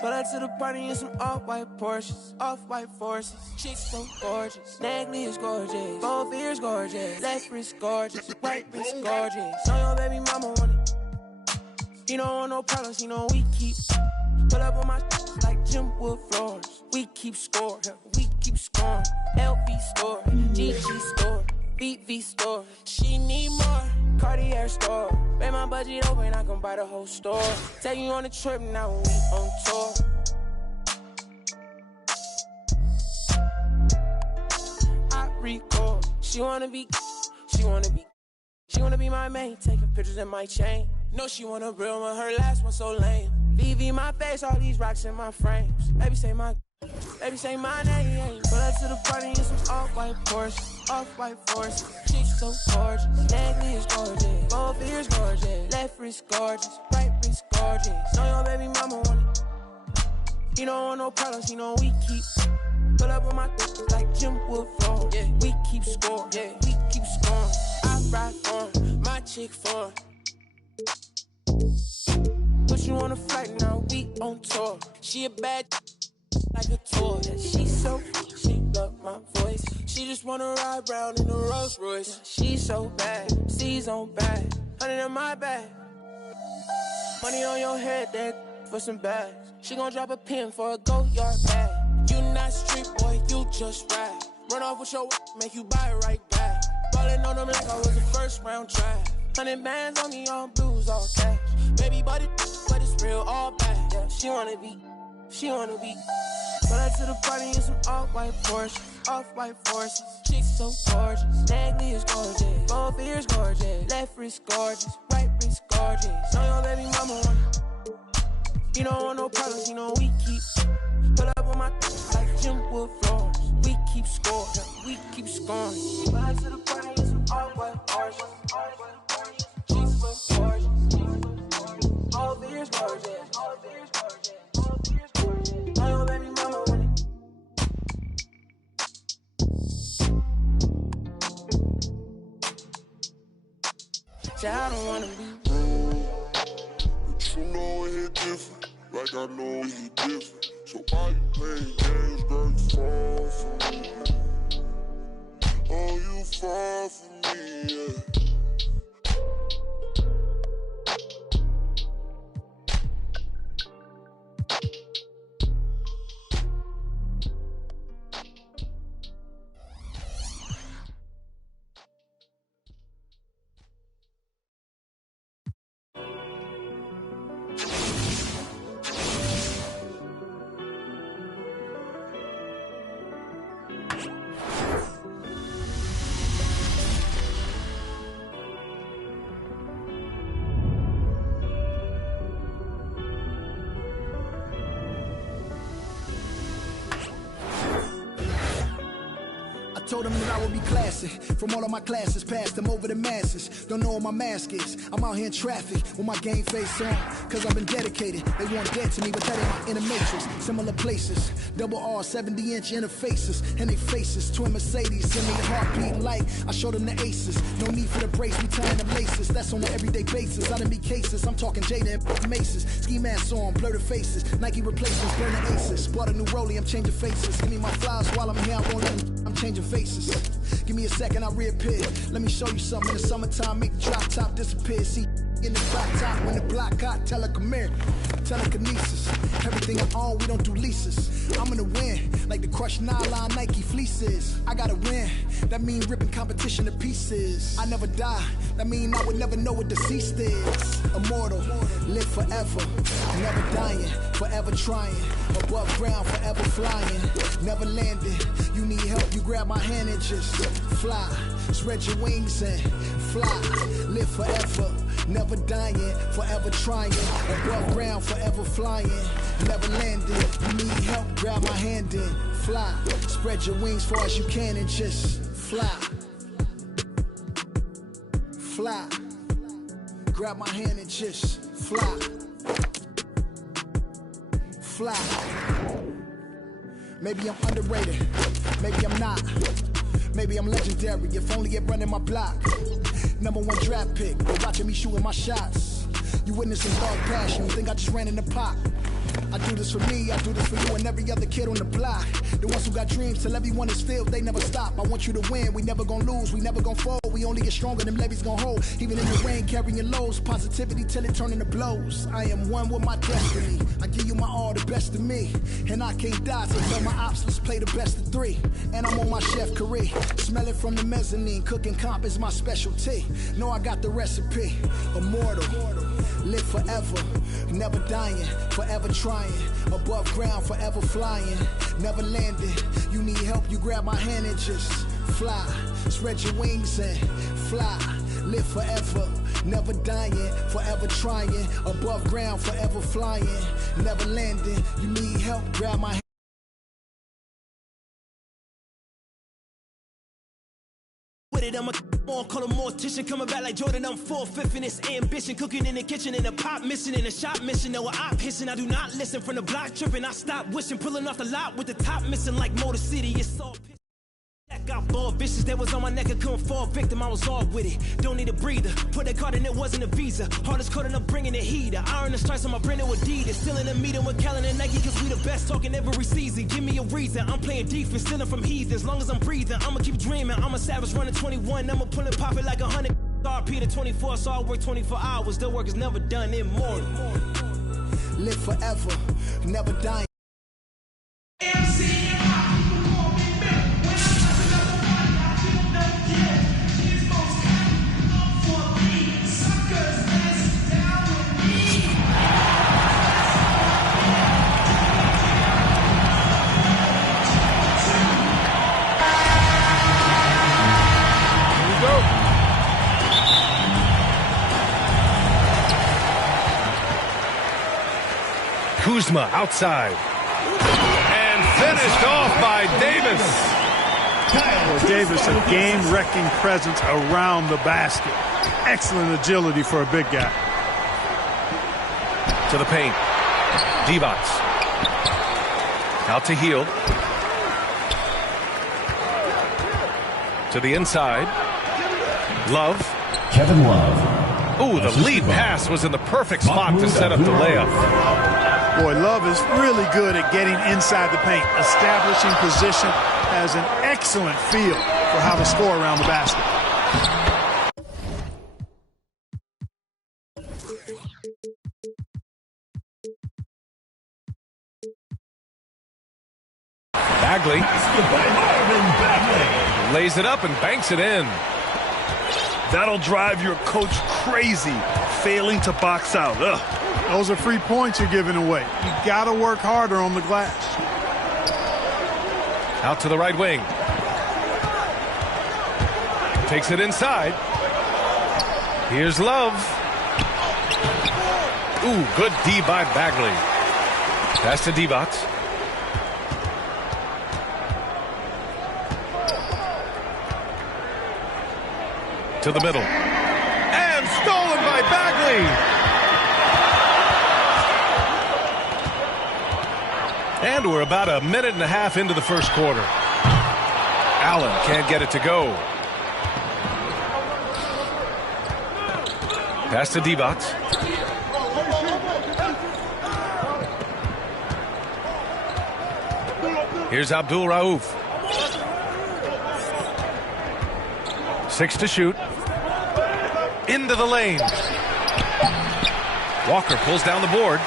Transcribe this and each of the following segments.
Pull up to the party in some off-white Porsches, off-white forces. Chicks so gorgeous, neckly is gorgeous, both ears gorgeous, left wrist gorgeous, right wrist gorgeous. Know your baby mama want it. He don't want no problems, he know we keep. Pull up on my like Jim Wood floors. We keep score, we keep scoring. LV store, GG store, VV store. She need more, Cartier store. Make my budget open, I can buy the whole store. Take you on a trip, now we on tour. I record, she wanna be my main. Taking pictures in my chain. No, she want a real one, her last one so lame. VV my face, all these rocks in my frames. Baby say my name. Pull up to the party in some off-white Porsches, off-white forces. Chicks so gorgeous, neckly is gorgeous, both ears gorgeous, left wrist gorgeous, right wrist gorgeous. Know your baby mama want it. He don't want no problems, he know we keep. Pull up on my like Jim Wood floor. Yeah, we keep score. Yeah, we keep scoring. I ride on my chick phone. Put you on a flight now, we on tour. She a bad like a toy. Yeah, she so she love my voice. She just wanna ride round in a Rolls Royce. Yeah, she so bad, C's on bag, 100 in my bag. Money on your head, that for some bags. She gon' drop a pin for a go-yard bag. You not street boy, you just ride. Run off with your make you buy it right back. Ballin' on them like I was a first round draft. 100 bands on me, all blues, all cash. Baby body, but it's real, all bad. Yeah, she wanna be. Pull up to the party in some off-white Porsches, off-white forces. Chicks so gorgeous, neckly is gorgeous, both ears gorgeous, left wrist gorgeous, right wrist gorgeous. Know your baby mama want it. He don't want no problems, he know we keep. Pull up on my like Jim Wood floors. We keep score, we keep scoring. Pull up to the party in some off-white Porsches, off-white forces. Chicks so gorgeous, both ears gorgeous, both ears gorgeous. Oh, baby mama want it. Say I don't wanna be rude, but you know it hit different, like I know it hit different. So why you playing games, girl, you fall for me. Oh, you fall for me, yeah. Told them that I would be classy. From all of my classes, passed them over the masses. Don't know what my mask is. I'm out here in traffic with my game face on. Cause I've been dedicated. They want dead to me, but that ain't my inner matrix. Similar places. Double R, 70-inch interfaces. And they faces. Twin Mercedes. Send me the heartbeat like I showed them the aces. No need for the brace. We tying them laces. That's on an everyday basis. I done beat cases. I'm talking Jada and Maces. Ski masks on. Blur the faces. Nike replacements. Burning aces. Bought a new rollie. I'm changing faces. Give me my flowers while I'm here. I won't let them. I'm changing faces. Give me a second, I reappear. Let me show you something. In the summertime, make the drop top disappear. See in the drop top when the block hot. Tell her come here. Telekinesis. Everything I own, we don't do leases. I'm gonna win, like the crushed nylon Nike fleeces. I gotta win. That mean ripping competition to pieces. I never die. That mean I would never know what deceased is. Immortal, live forever, never dying, forever trying. Above ground, forever flying, never landing. You need help, you grab my hand and just fly. Spread your wings and fly. Live forever, never dying, forever trying. Above ground, forever flying, never landing. You need help, grab my hand and fly. Spread your wings far as you can and just fly. Fly. Grab my hand and just fly. Fly. Maybe I'm underrated, maybe I'm not. Maybe I'm legendary, if only it running my block. #1 draft pick, but watching me shooting my shots. You witnessing dog passion, you think I just ran in the pot. I do this for me, I do this for you and every other kid on the block. The ones who got dreams till everyone is filled, they never stop. I want you to win, we never gonna lose, we never gonna fold. We only get stronger, them levees gonna hold. Even in the rain, carrying lows, positivity till it turn into blows. I am one with my destiny, I give you my all, the best of me. And I can't die, so tell my ops, let's play the best of three. And I'm on my chef career, smelling from the mezzanine. Cooking comp is my specialty. Know I got the recipe, immortal. Live forever, never dying, forever trying. Above ground, forever flying, never landing. You need help, you grab my hand and just fly. Spread your wings and fly. Live forever, never dying, forever trying. Above ground, forever flying, never landing. You need help, grab my hand. I'm a on, call a mortician, coming back like Jordan. I'm 4/5 in this ambition, cooking in the kitchen, in a pop mission, in a shop mission. No, I pissing, I do not listen. From the block tripping, I stop wishing, pulling off the lot with the top missing like Motor City. It's all pissing. I got ball bitches that was on my neck, I couldn't fall victim, I was all with it. Don't need a breather, put that card in, it wasn't a visa. Hardest card up bringing the heater. Iron the stripes on my brand new Adidas. Still in a meeting with Kellen and Nike, cause we the best talking every season. Give me a reason, I'm playing defense, stealing from heathens. As long as I'm breathing, I'ma keep dreaming. I'm a savage running 21, I'ma pull and pop it like 100. RP to 24, so I work 24 hours. The work is never done, immortal. Live forever, never dying. Kuzma outside. And finished off by Davis. Well, Davis, a game-wrecking presence around the basket. Excellent agility for a big guy. To the paint. Divac. Out to Hield. To the inside. Love. Kevin Love. Ooh, the lead pass was in the perfect spot to set up the layup. Boy, Love is really good at getting inside the paint, establishing position, has an excellent feel for how to score around the basket. Bagley lays it up and banks it in. That'll drive your coach crazy, failing to box out. Ugh. Those are free points you're giving away. You got to work harder on the glass. Out to the right wing. Takes it inside. Here's Love. Ooh, good D by Bagley. Pass to Divac. To the middle. And stolen by Bagley. And we're about a minute and a half into the first quarter. Allen can't get it to go. Pass to Divac. Here's Abdul Rauf. 6 to shoot. Into the lane. Walker pulls down the board.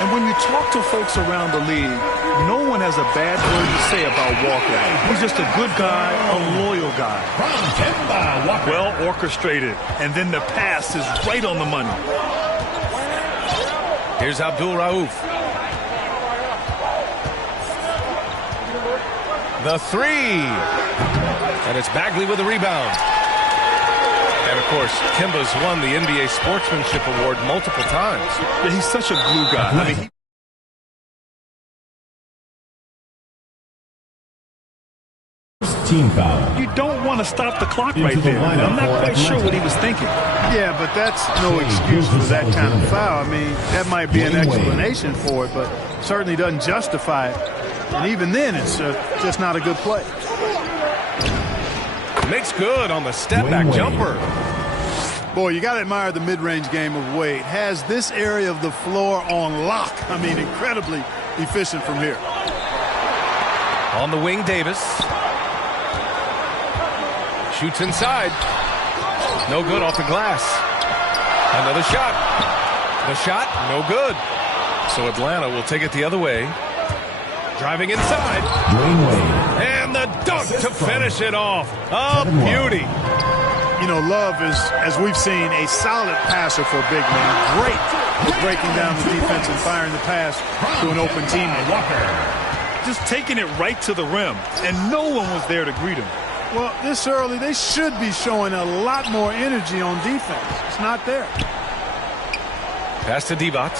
And when you talk to folks around the league, no one has a bad word to say about Walker. He's just a good guy, a loyal guy. Well orchestrated, and then the pass is right on the money. Here's Abdul Rauf. The three. And it's Bagley with the rebound. And, of course, Kemba's won the NBA Sportsmanship Award multiple times. Yeah, he's such a glue guy. I mean, Team foul. you don't want to stop the clock right there. I'm not quite sure what he was thinking. Yeah, but that's no excuse for that kind of foul. I mean, that might be an explanation for it, but certainly doesn't justify it. And even then, it's just not a good play. Makes good on the step-back jumper. Boy, you got to admire the mid-range game of Wade. Has this area of the floor on lock. I mean, incredibly efficient from here. On the wing, Davis. Shoots inside. No good off the glass. Another shot. The shot, no good. So Atlanta will take it the other way. Driving inside. And the dunk to finish it off. A beauty. You know, Love is, as we've seen, a solid passer for a big man. Great at breaking down the defense and firing the pass to an open teammate. Just taking it right to the rim, and no one was there to greet him. Well, this early, they should be showing a lot more energy on defense. It's not there. Pass to Divac.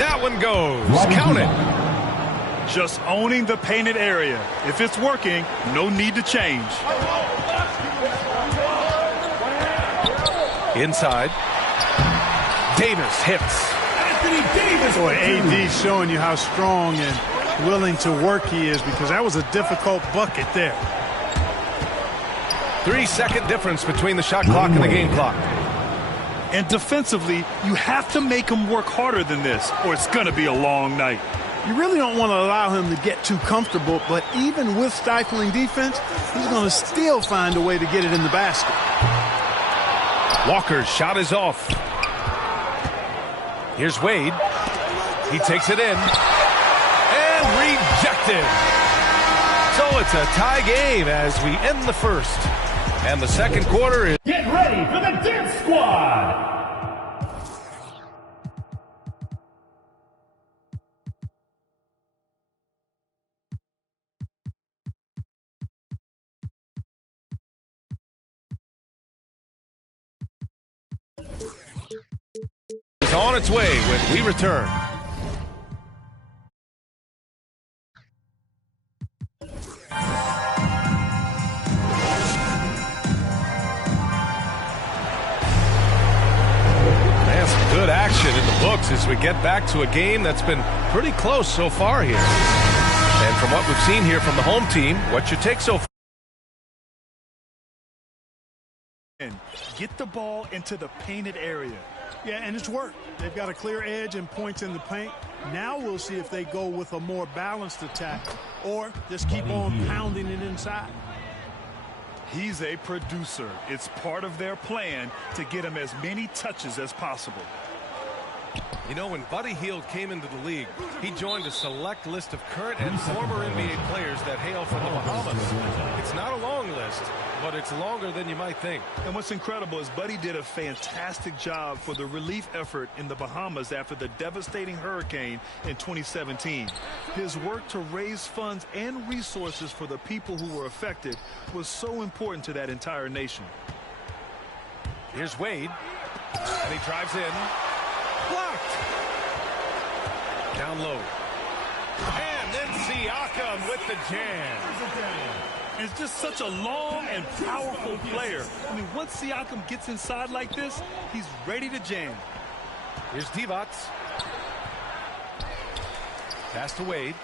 That one goes. Count it. Just owning the painted area. If it's working, no need to change. Inside. Davis hits. Boy, AD showing you how strong and willing to work he is, because that was a difficult bucket there. 3-second difference between the shot clock and the game clock. And defensively, you have to make him work harder than this, or it's going to be a long night. You really don't want to allow him to get too comfortable, but even with stifling defense, he's going to still find a way to get it in the basket. Walker's shot is off. Here's Wade. He takes it in. And rejected. So it's a tie game as we end the first. And the second quarter is... Get ready for the Dance Squad! It's on its way when we return. Good action in the books as we get back to a game that's been pretty close so far here. And from what we've seen here from the home team, what's your take so far? Get the ball into the painted area. Yeah, and it's worked. They've got a clear edge and points in the paint. Now we'll see if they go with a more balanced attack or just keep on pounding it inside. He's a producer. It's part of their plan to get him as many touches as possible. You know, when Buddy Hield came into the league, he joined a select list of current and former NBA players that hail from the Bahamas. It's not a long list, but it's longer than you might think. And what's incredible is Buddy did a fantastic job for the relief effort in the Bahamas after the devastating hurricane in 2017. His work to raise funds and resources for the people who were affected was so important to that entire nation. Here's Wade, and he drives in. Blocked. Down low. And then Siakam with the jam. It's just such a long and powerful player. I mean, once Siakam gets inside like this, he's ready to jam. Here's Divac. Pass to Wade.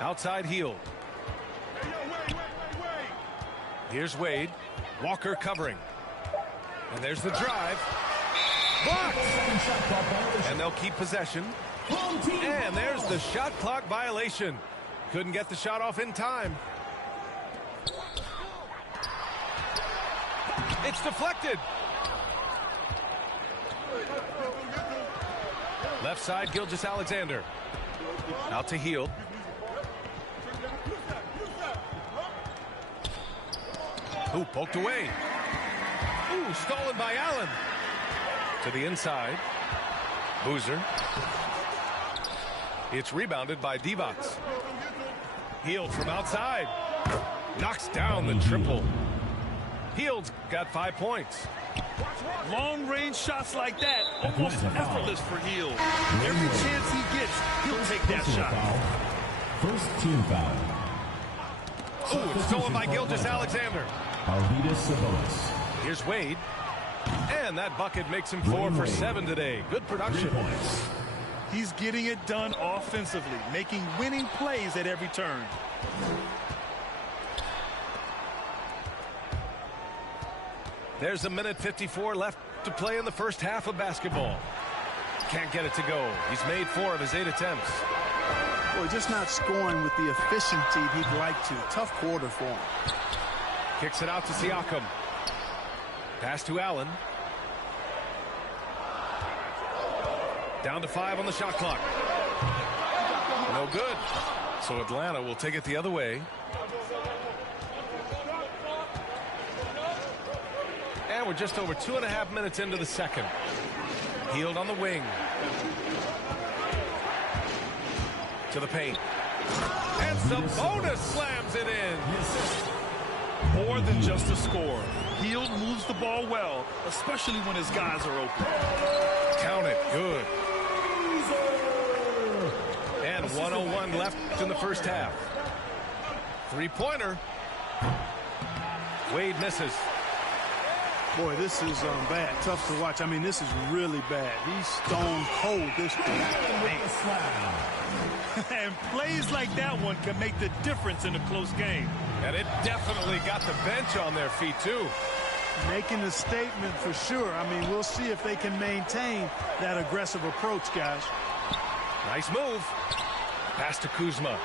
Outside Hield. Here's Wade. Walker covering. And there's the drive. Blocked. And they'll keep possession. And there's the shot clock violation. Couldn't get the shot off in time. It's deflected. Left side, Gilgeous-Alexander. Out to Hield. Ooh, poked away. Ooh, stolen by Allen. To the inside. Boozer. It's rebounded by Divac. Hield from outside. Knocks down the triple. Hield's got 5 points. Long-range shots like that, almost effortless for Hield. Every chance he gets, he'll take that shot. First team foul. Ooh, it's stolen by Gilgeous-Alexander. Here's Wade. And that bucket makes him 4 for 7 today. Good production. He's getting it done offensively, making winning plays at every turn. There's a minute 54 left to play in the first half of basketball. Can't get it to go. He's made 4 of his 8 attempts. Boy, just not scoring with the efficiency he'd like to. Tough quarter for him. Kicks it out to Siakam. Pass to Allen. Down to 5 on the shot clock. No good. So Atlanta will take it the other way. And we're just over 2.5 minutes into the second. Hield on the wing. To the paint. And Sabonis slams it in. More than just a score. Hield moves the ball well, especially when his guys are open. Count it. Good. And 1:01 left in the first half. 3-pointer. Wade misses. Boy, this is bad. Tough to watch. I mean, this is really bad. He's stone cold this game. And plays like that one can make the difference in a close game. And it definitely got the bench on their feet, too. Making a statement for sure. I mean, we'll see if they can maintain that aggressive approach, guys. Nice move. Pass to Kuzma.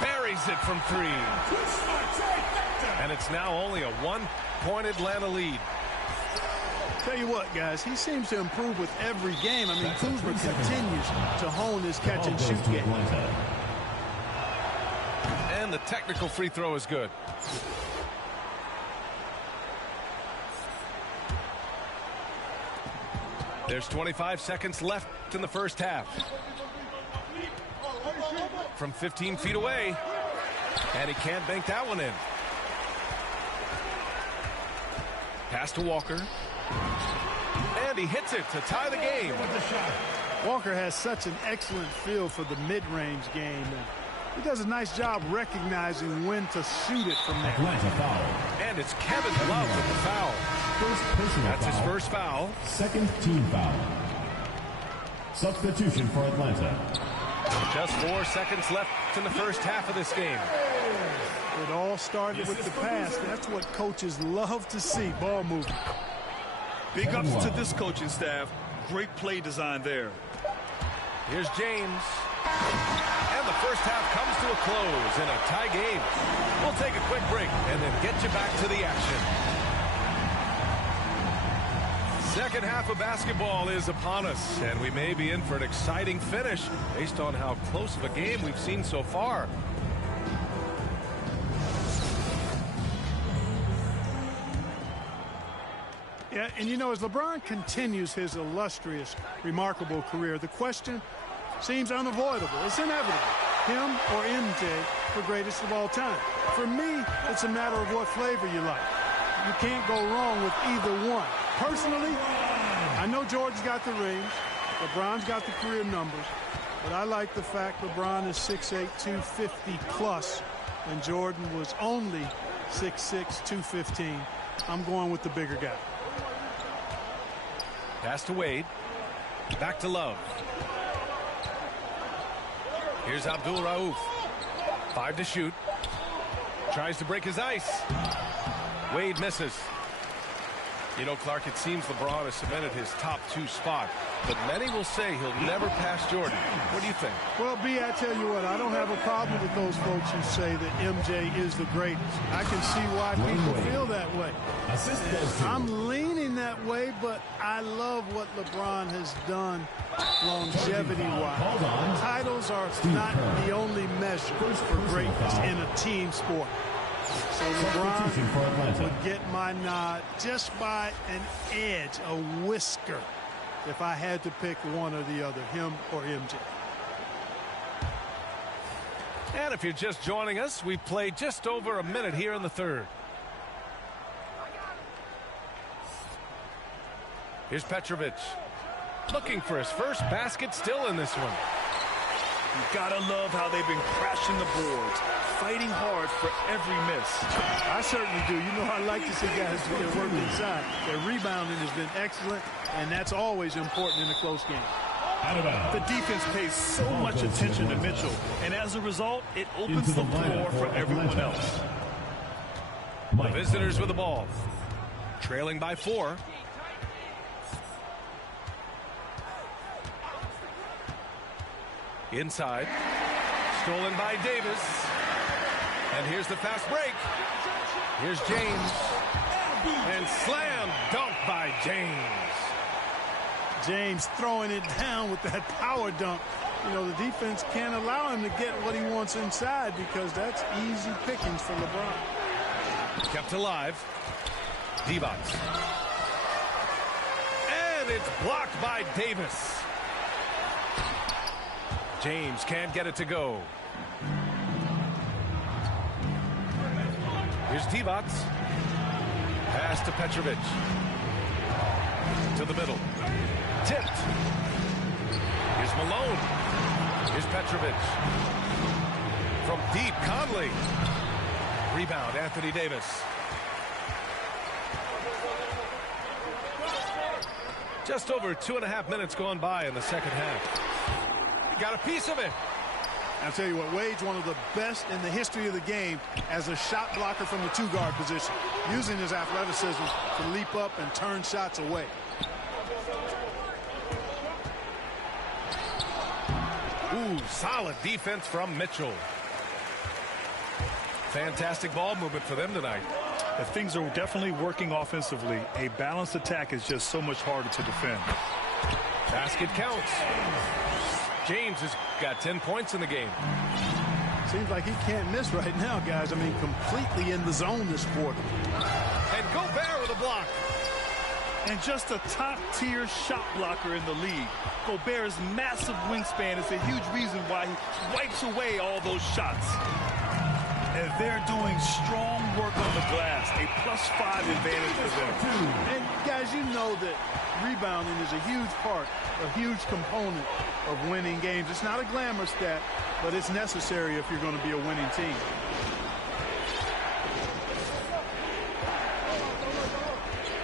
Buries it from 3. And it's now only a 1-point Atlanta lead. Tell you what, guys, he seems to improve with every game. I mean, Kuzma continues to hone his catch-and-shoot game. And the technical free throw is good. There's 25 seconds left in the first half. From 15 feet away. And he can't bank that one in. Pass to Walker. And he hits it to tie the game. Walker has such an excellent feel for the mid-range game. And he does a nice job recognizing when to shoot it from there. And it's Kevin Love with the foul. That's his first foul. Second team foul. Substitution for Atlanta. Just 4 seconds left in the first half of this game. It all started with the pass. That's what coaches love to see, ball movement. Big ups to this coaching staff. Great play design there. Here's James. And the first half comes to a close in a tie game. We'll take a quick break and then get you back to the action. Second half of basketball is upon us, and we may be in for an exciting finish based on how close of a game we've seen so far. Yeah, and you know, as LeBron continues his illustrious, remarkable career, the question seems unavoidable. It's inevitable. Him or MJ for greatest of all time. For me, it's a matter of what flavor you like. You can't go wrong with either one. Personally, I know Jordan's got the rings, LeBron's got the career numbers, but I like the fact LeBron is 6'8", 250 plus, and Jordan was only 6'6", 215. I'm going with the bigger guy. Pass to Wade. Back to Love. Here's Abdul Rauf. 5 to shoot. Tries to break his ice. Wade misses. You know, Clark, it seems LeBron has cemented his top 2 spot, but many will say he'll never pass Jordan. What do you think? Well, B, I tell you what, I don't have a problem with those folks who say that MJ is the greatest. I can see why people feel that way. I'm leaning that way, but I love what LeBron has done longevity-wise. Titles are not the only measure for greatness in a team sport. So LeBron would get my nod just by an edge, a whisker, if I had to pick one or the other, him or MJ. And if you're just joining us, we've played just over a minute here in the third. Here's Petrovic. Looking for his first basket, still in this one. You gotta love how they've been crashing the boards, fighting hard for every miss. I certainly do. You know, I like to see guys get work inside. Their rebounding has been excellent, and that's always important in a close game. The defense pays so much attention to Mitchell, and as a result, it opens the floor for everyone else. The visitors with the ball. Trailing by 4. Inside. Stolen by Davis. And here's the fast break. Here's James. And slam dunk by James. James throwing it down with that power dunk. You know, the defense can't allow him to get what he wants inside because that's easy pickings for LeBron. Kept alive. Divac. And it's blocked by Davis. James can't get it to go. Here's Divac. Pass to Petrovic. To the middle. Tipped. Here's Malone. Here's Petrovic. From deep, Conley. Rebound, Anthony Davis. Just over 2.5 minutes gone by in the second half. He got a piece of it. I'll tell you what, Wade's one of the best in the history of the game as a shot blocker from the two-guard position, using his athleticism to leap up and turn shots away. Ooh, solid defense from Mitchell. Fantastic ball movement for them tonight. If things are definitely working offensively, a balanced attack is just so much harder to defend. Basket counts. James has got 10 points in the game. Seems like he can't miss right now, guys. I mean, completely in the zone this quarter. And Gobert with a block. And just a top-tier shot blocker in the league. Gobert's massive wingspan is a huge reason why he wipes away all those shots. And they're doing strong work on the glass, a +5 advantage for them. And guys, you know that rebounding is a huge part, a huge component of winning games. It's not a glamour stat, but it's necessary if you're going to be a winning team.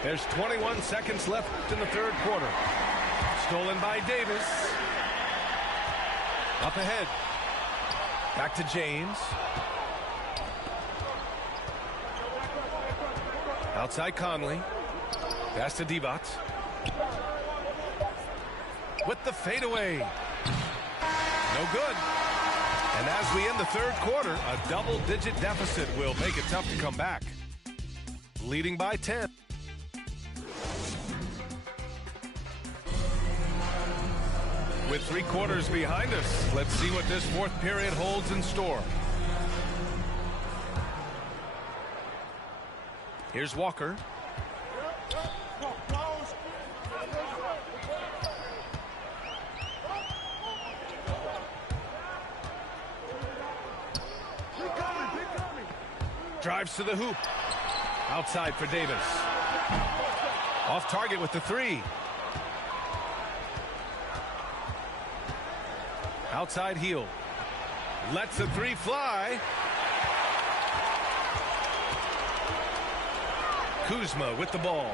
There's 21 seconds left in the third quarter. Stolen by Davis. Up ahead. Back to James. Outside Conley. Pass to Divac. With the fadeaway. No good. And as we end the third quarter, a double-digit deficit will make it tough to come back. Leading by 10. With 3 quarters behind us, let's see what this fourth period holds in store. Here's Walker. Drives to the hoop. Outside for Davis. Off target with the 3. Outside heel. Lets the 3 fly. Kuzma with the ball.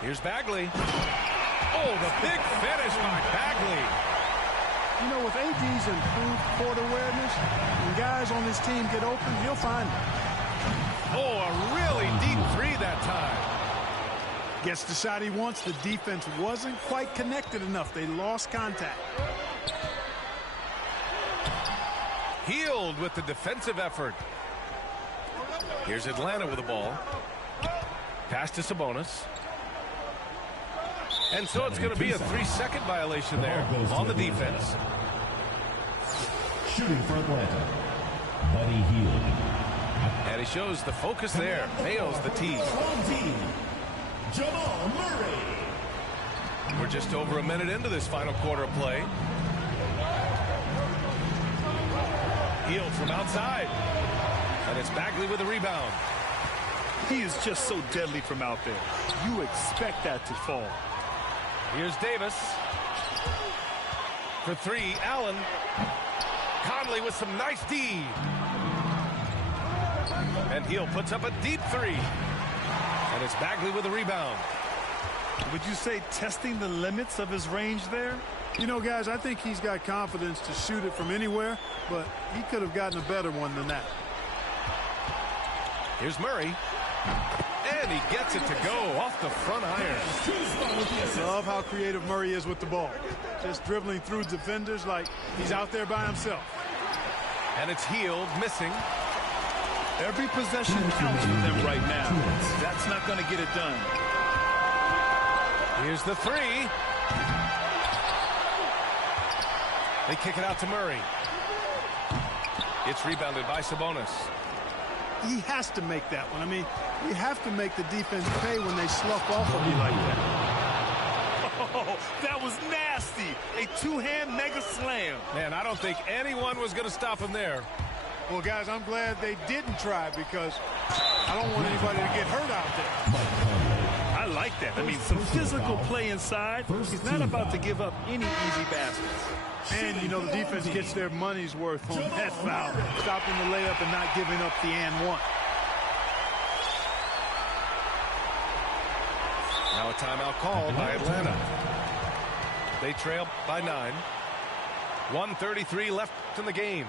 Here's Bagley. Oh, the big finish by Bagley. You know, with AD's improved court awareness, when guys on his team get open, he'll find them. Oh, a really deep 3 that time. Gets the shot he wants. The defense wasn't quite connected enough. They lost contact. Healed with the defensive effort. Here's Atlanta with the ball. Pass to Sabonis. And so it's going to be a 3-second violation there on the defense. Shooting for Atlanta, Buddy Hield. And he shows the focus there. Nails the tee. Jamal Murray. We're just over a minute into this final quarter of play. Hield from outside. And it's Bagley with a rebound. He is just so deadly from out there. You expect that to fall. Here's Davis. For 3, Allen. Conley with some nice D. And Hield puts up a deep 3. And it's Bagley with a rebound. Would you say testing the limits of his range there? You know, guys, I think he's got confidence to shoot it from anywhere, but he could have gotten a better one than that. Here's Murray. And he gets it to go off the front iron. Love how creative Murray is with the ball. Just dribbling through defenders like he's out there by himself. And it's Hield missing. Every possession counts for them right now. That's not going to get it done. Here's the three. They kick it out to Murray. It's rebounded by Sabonis. He has to make that one. I mean, you have to make the defense pay when they slough off of you like that. Oh, that was nasty. A two-hand mega slam. Man, I don't think anyone was going to stop him there. Well, guys, I'm glad they didn't try because I don't want anybody to get hurt out there. I like that. I mean, some physical play inside. He's not about to give up any easy baskets. And, you know, the defense gets their money's worth on that foul. Stopping the layup and not giving up the and one. Now a timeout called by Atlanta. They trail by 9. 1:33 left in the game.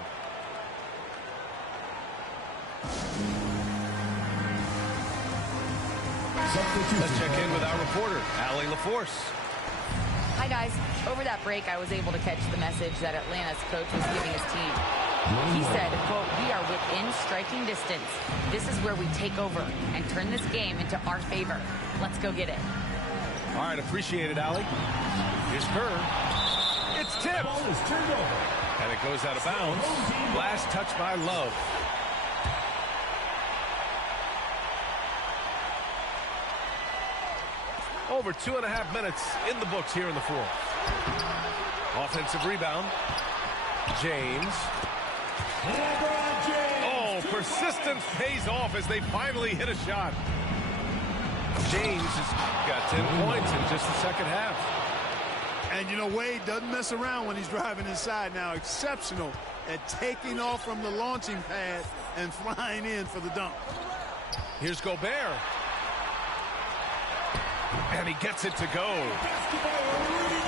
Let's check in with our reporter, Allie LaForce. Hi, guys. Over that break, I was able to catch the message that Atlanta's coach was giving his team. He said, quote, "We are within striking distance. This is where we take over and turn this game into our favor. Let's go get it." All right, appreciate it, Allie. Here's Kerr. It's tipped. And it goes out of bounds. Last touch by Love. Over 2.5 minutes in the books here in the fourth. Offensive rebound. James. Oh, persistence pays off as they finally hit a shot. James has got 10 points in just the second half. And, you know, Wade doesn't mess around when he's driving inside now. Exceptional at taking off from the launching pad and flying in for the dunk. Here's Gobert. And he gets it to go.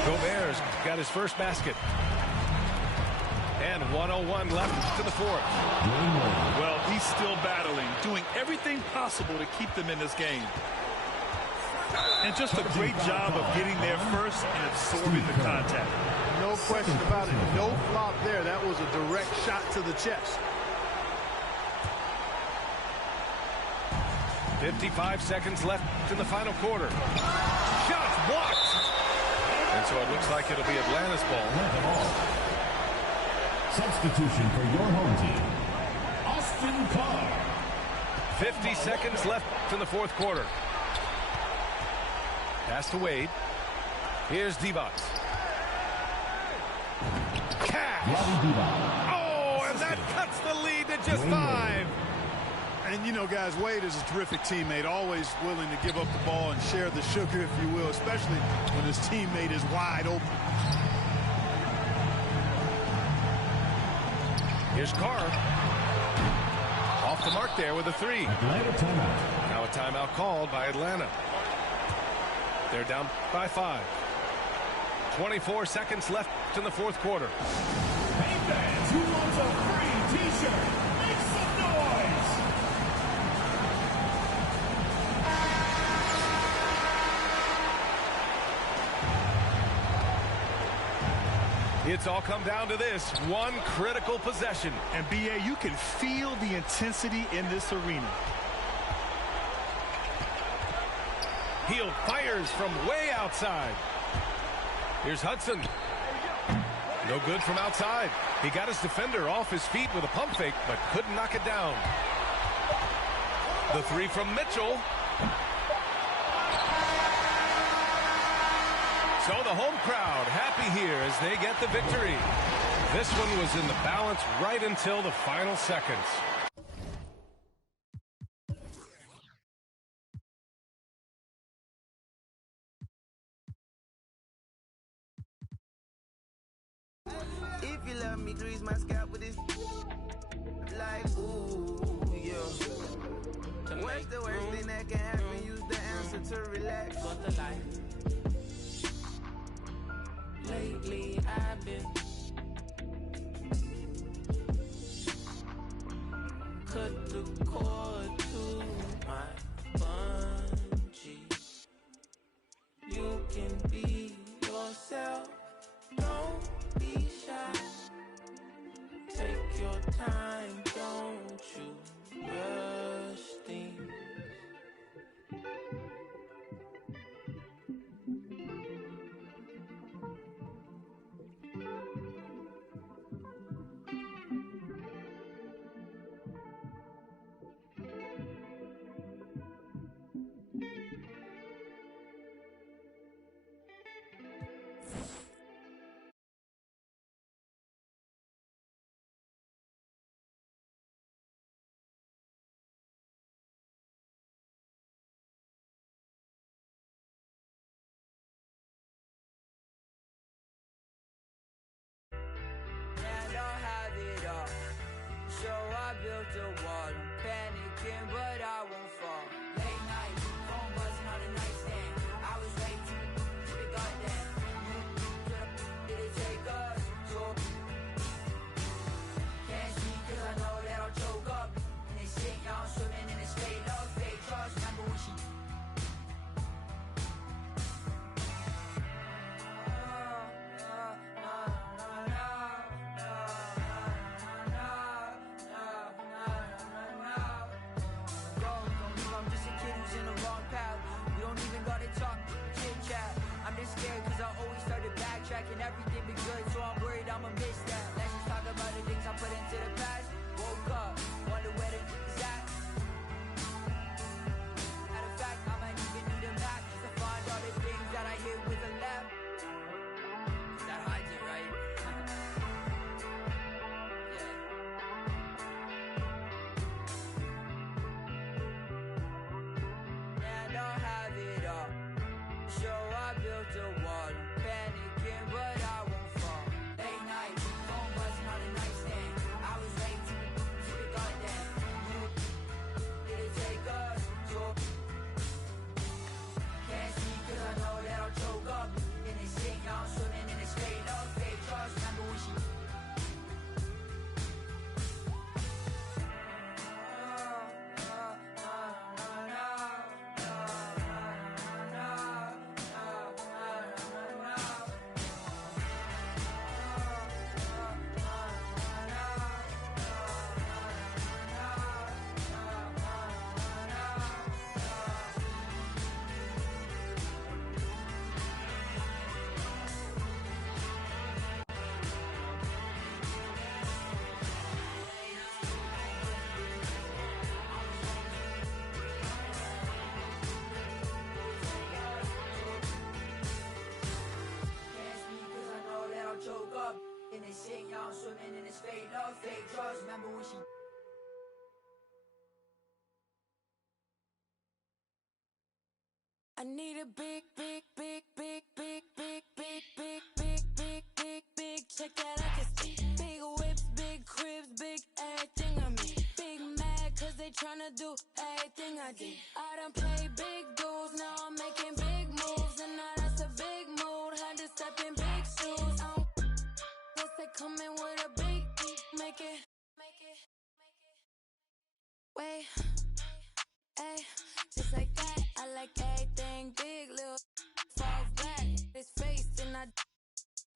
Gobert's got his first basket. And 1:01 left to the fourth. Well, he's still battling, doing everything possible to keep them in this game. And just a great job of getting there first and absorbing the contact. No question about it. No flop there. That was a direct shot to the chest. 55 seconds left in the final quarter. Shots blocked. And so it looks like it'll be Atlanta's ball. Substitution for your home team, Austin Carr. 50 seconds left in the fourth quarter. Pass to Wade. Here's Divac. Cash. Oh, and that cuts the lead to just 5. And, you know, guys, Wade is a terrific teammate, always willing to give up the ball and share the sugar, if you will, especially when his teammate is wide open. Here's Carr. Off the mark there with a 3. Atlanta timeout. Now a timeout called by Atlanta. They're down by 5. 24 seconds left in the fourth quarter. Hey fans, who wants a free t-shirt? Make some noise! It's all come down to this one critical possession. And B.A., you can feel the intensity in this arena. Hield fires from way outside. Here's Hudson. No good from outside. He got his defender off his feet with a pump fake, but couldn't knock it down. The 3 from Mitchell. So the home crowd happy here as they get the victory. This one was in the balance right until the final seconds. If you love me, grease my scalp with this. Like, ooh, yeah. What's the worst thing that can happen? Use the answer to relax. Lately I've been cut the cord to my everything be good, so I'm worried I'ma miss that. Let's just talk about the things I put into the past. Woke up, wonder where the is at. Matter of fact, I might even need a map just to find all the things that I hit with a left. That hides it, right? Yeah. And I'll have it all. So I built a wall. I'm panicking, but I won't fall. Late night, phone buzzing on the nightstand. I was late to the goddamn. You did it take us? So can't see 'cause I know that I'll choke up. In this shit, y'all swimming in this fake love, fake trust. Remember when she choke up in this shit, y'all swimming in this fake love, fake trust. Remember when she I need a big, big, big, big, big, big, big, big, big, big, big, big check that I can see. Big whips, big cribs, big everything I mean. Big mad 'cause they tryna do everything I did. I done paid big dues, now I'm making big moves, and now that's a big mood. Had to step in big shoes. I don't guess they coming with a big make it. Wait, ay, just like that. I like everything big, little fall back. His face and I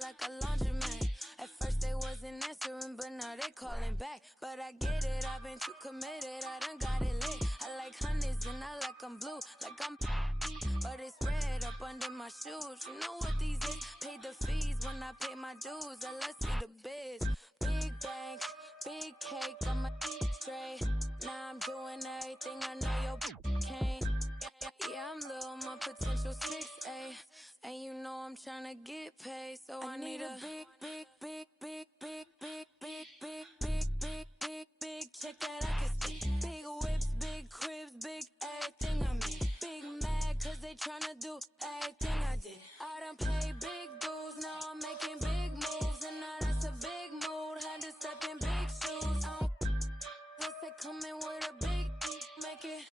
like a laundromat. At first they wasn't answering, but now they calling back. But I get it, I've been too committed, I done got it lit. I like honeys and I like them blue, like I'm but it's red up under my shoes. You know what these is? Paid the fees when I pay my dues. I let's see the biz. Big bank, big cake, I'ma eat straight. Now I'm doing everything I know your can't. Yeah, I'm little, my potential 6A. And you know I'm tryna get paid, so I need a big, big, big, big, big, big, big, big, big, big, big, big check that I can see. Big whips, big cribs, big everything I mean. Big mad 'cause they tryna do everything I did. I done paid big dues, now I'm making big moves, and now that's a big mood. Had to step in big shoes. I don't guess they coming with a big make it.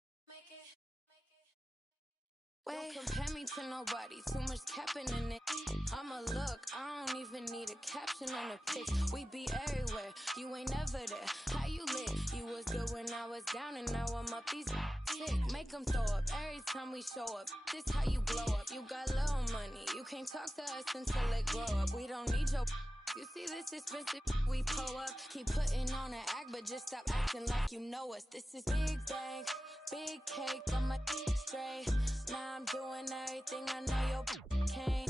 Wait, don't compare me to nobody, too much capping in it. I'ma look, I don't even need a caption on the pic. We be everywhere, you ain't never there. How you lit? You was good when I was down, and now I'm up. These sick, make them throw up every time we show up. This how you blow up. You got little money, you can't talk to us until it grow up. We don't need your you see this expensive we pull up. Keep putting on an act, but just stop acting like you know us. This is big bank, big cake, I'ma eat straight. Now I'm doing everything I know your can't.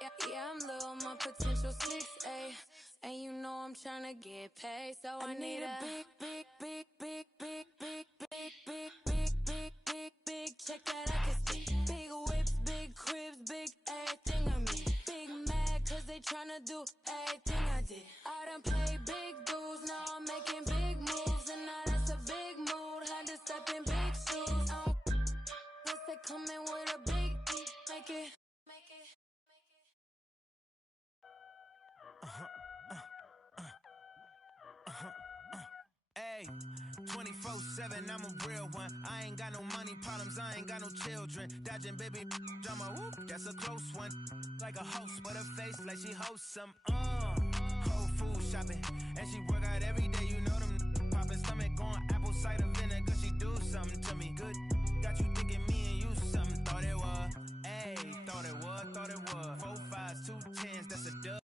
Yeah, I'm little, my potential 6A. And you know I'm tryna get paid, so I need a big, big, big, big, big, big, big, big, big, big, big, big check that I can see. Big whips, big cribs, big everything I mean. Big mad 'cause they tryna do everything I did. I done paid big dues, now I'm making big moves, and now that's a big mood. Had to step in big shoes. I don't guess they coming with a big make it. Hey, 24/7, I'm a real one. I ain't got no money problems, I ain't got no children. Dodging baby drama, whoop, that's a close one. Like a host, but her face like she hosts some. Whole food shopping, and she work out every day. You know them popping stomach on apple cider vinegar. She do something to me good. Got you thinking me and you something. Thought it was, ayy, thought it was. 4 5s, 2 10s, that's a dub.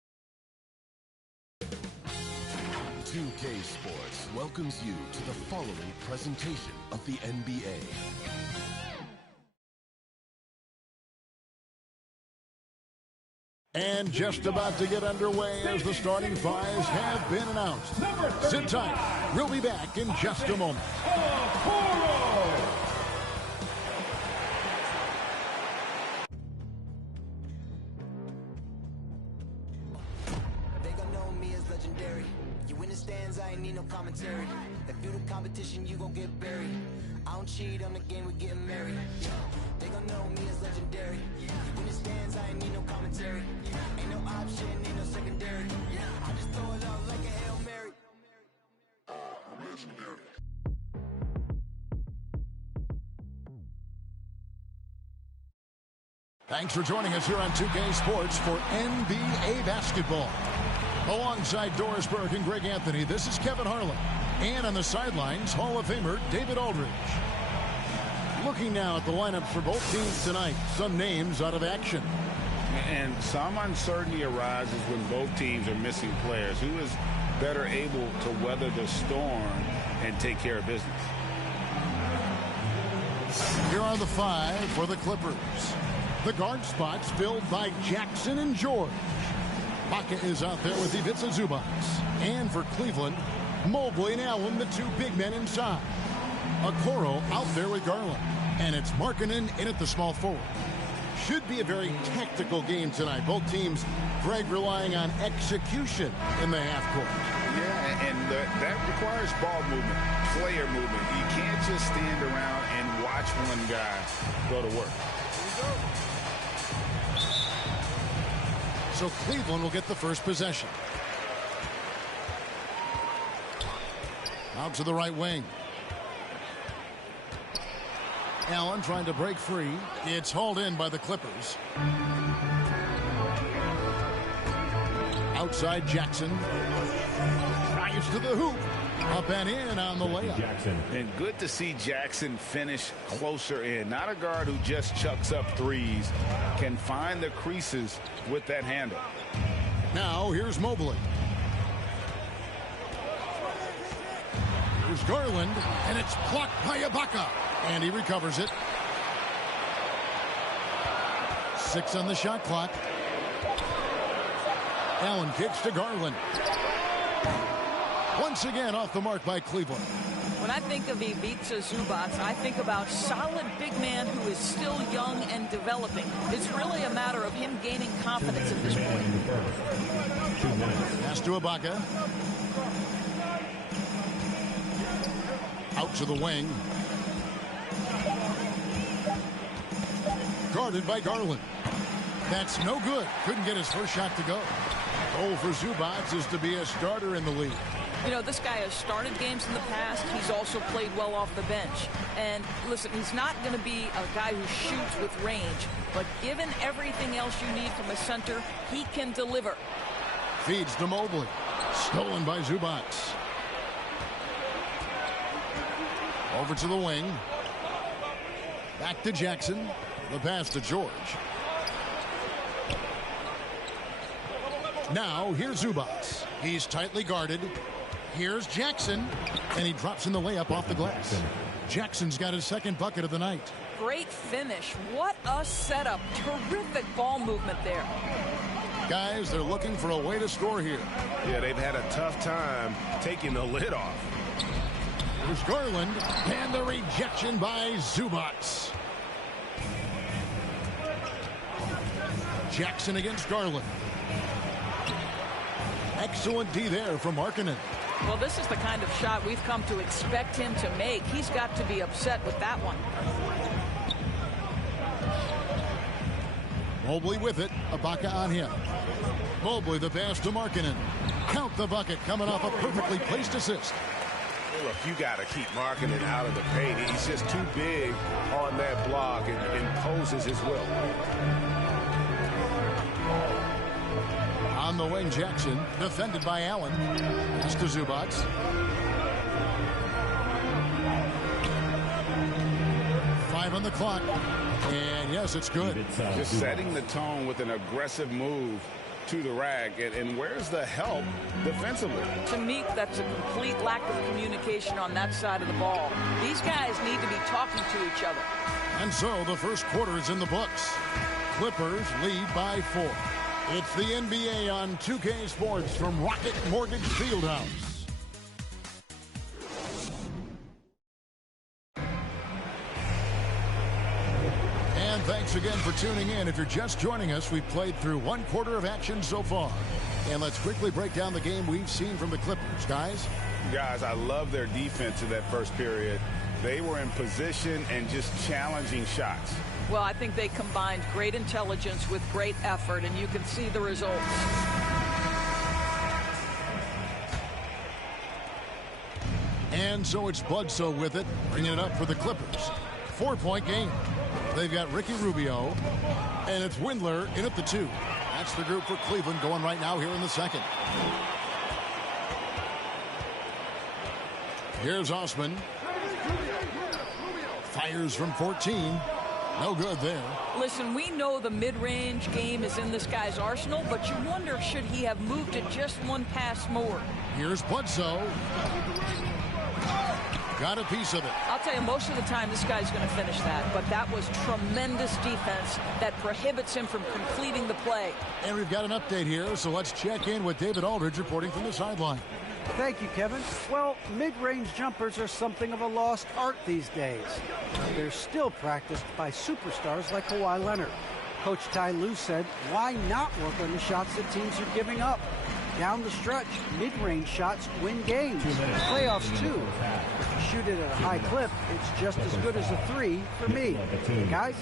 2K Sports welcomes you to the following presentation of the NBA. And just about to get underway as the starting fives have been announced. Sit tight. We'll be back in just a moment. They gon' know me as legendary. You win the stands, I ain't need no commentary. If you the competition, you gon' get buried. I don't cheat on the game, we getting married. They gon' know me as legendary. You win the stands, I ain't need no commentary. Ain't no option, ain't no secondary. I just throw it out like a Hail Mary. I'm legendary. Thanks for joining us here on 2K Sports for NBA basketball. Alongside Doris Burke and Greg Anthony, this is Kevin Harlan. And on the sidelines, Hall of Famer David Aldridge. Looking now at the lineups for both teams tonight, some names out of action. And some uncertainty arises when both teams are missing players. Who is better able to weather the storm and take care of business? Here are the five for the Clippers. The guard spots filled by Jackson and George. Baca is out there with Ivica Zubac. And for Cleveland, Mobley and Allen, the two big men inside. Okoro out there with Garland. And it's Markkanen in at the small forward. Should be a very tactical game tonight. Both teams, Greg, relying on execution in the half court. Yeah, and that requires ball movement, player movement. You can't just stand around and watch one guy go to work. So Cleveland will get the first possession. Out to the right wing. Allen trying to break free. It's hauled in by the Clippers. Outside Jackson. Drives to the hoop. Up and in on the layup. Jackson. And good to see Jackson finish closer in. Not a guard who just chucks up threes. Can find the creases with that handle. Now here's Mobley. Here's Garland. And it's blocked by Ibaka. And he recovers it. 6 on the shot clock. Allen kicks to Garland. Once again off the mark by Cleveland. When I think of Ivica Zubac, I think about solid big man who is still young and developing. It's really a matter of him gaining confidence at this point. Pass to Ibaka. Out to the wing. Guarded by Garland. That's no good. Couldn't get his first shot to go. Goal for Zubac is to be a starter in the league. You know, this guy has started games in the past. He's also played well off the bench. And listen, he's not going to be a guy who shoots with range. But given everything else you need from a center, he can deliver. Feeds to Mobley. Stolen by Zubac. Over to the wing. Back to Jackson. The pass to George. Now, here's Zubac. He's tightly guarded. Here's Jackson. And he drops in the layup off the glass. Jackson's got his second bucket of the night. Great finish. What a setup. Terrific ball movement there. Guys, they're looking for a way to score here. Yeah, they've had a tough time taking the lid off. Here's Garland. And the rejection by Zubac. Jackson against Garland. Excellent D there from Markkanen. Well, this is the kind of shot we've come to expect him to make. He's got to be upset with that one. Mobley with it. Ibaka on him. Mobley the pass to Markkanen. Count the bucket coming off a perfectly placed assist. Look, you got to keep Markkanen out of the paint. He's just too big on that block and imposes his will. On the wing, Jackson, defended by Allen. Pass to Zubac. Five on the clock. And yes, it's good. Just setting the tone with an aggressive move to the rack. And where's the help defensively? To me, that's a complete lack of communication on that side of the ball. These guys need to be talking to each other. And so the first quarter is in the books. Clippers lead by 4. It's the NBA on 2K Sports from Rocket Mortgage Fieldhouse. And thanks again for tuning in. If you're just joining us, we've played through one quarter of action so far. And let's quickly break down the game we've seen from the Clippers. Guys, I love their defense in that first period. They were in position and just challenging shots. Well, I think they combined great intelligence with great effort, and you can see the results. And so it's Bledsoe with it, bringing it up for the Clippers. 4-point game. They've got Ricky Rubio, and it's Windler in at the 2. That's the group for Cleveland going right now here in the second. Here's Osman. Fires from 14. No good there. Listen, we know the mid-range game is in this guy's arsenal, but you wonder, should he have moved it just one pass more? Here's Bledsoe. Got a piece of it. I'll tell you, most of the time this guy's going to finish that, but that was tremendous defense that prohibits him from completing the play. And we've got an update here, so let's check in with David Aldridge reporting from the sideline. Thank you, Kevin. Well, mid-range jumpers are something of a lost art these days. They're still practiced by superstars like Kawhi Leonard. Coach Ty Lue said, why not work on the shots that teams are giving up? Down the stretch, mid-range shots win games. Playoffs, too. If you shoot it at a high clip, it's just as good as a 3 for me. Guys?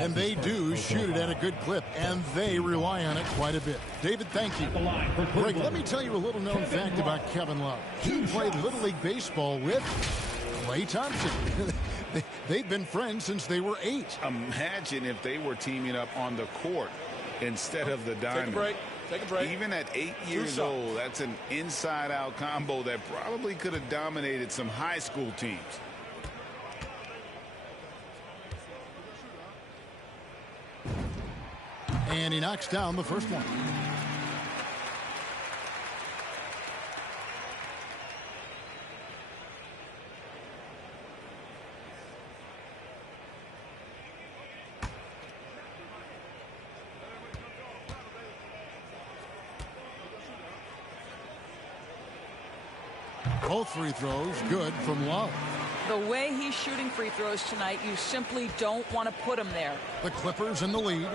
And they do shoot it at a good clip, and they rely on it quite a bit. David, thank you. Greg, let me tell you a little-known fact about Kevin Love. He played Little League Baseball with Klay Thompson. They've been friends since they were 8. Imagine if they were teaming up on the court instead of the diamond. Take a break. Even at 8 years old, that's an inside-out combo that probably could have dominated some high school teams. And he knocks down the first one. Both free throws good from Love. The way he's shooting free throws tonight, you simply don't want to put him there. The Clippers in the lead.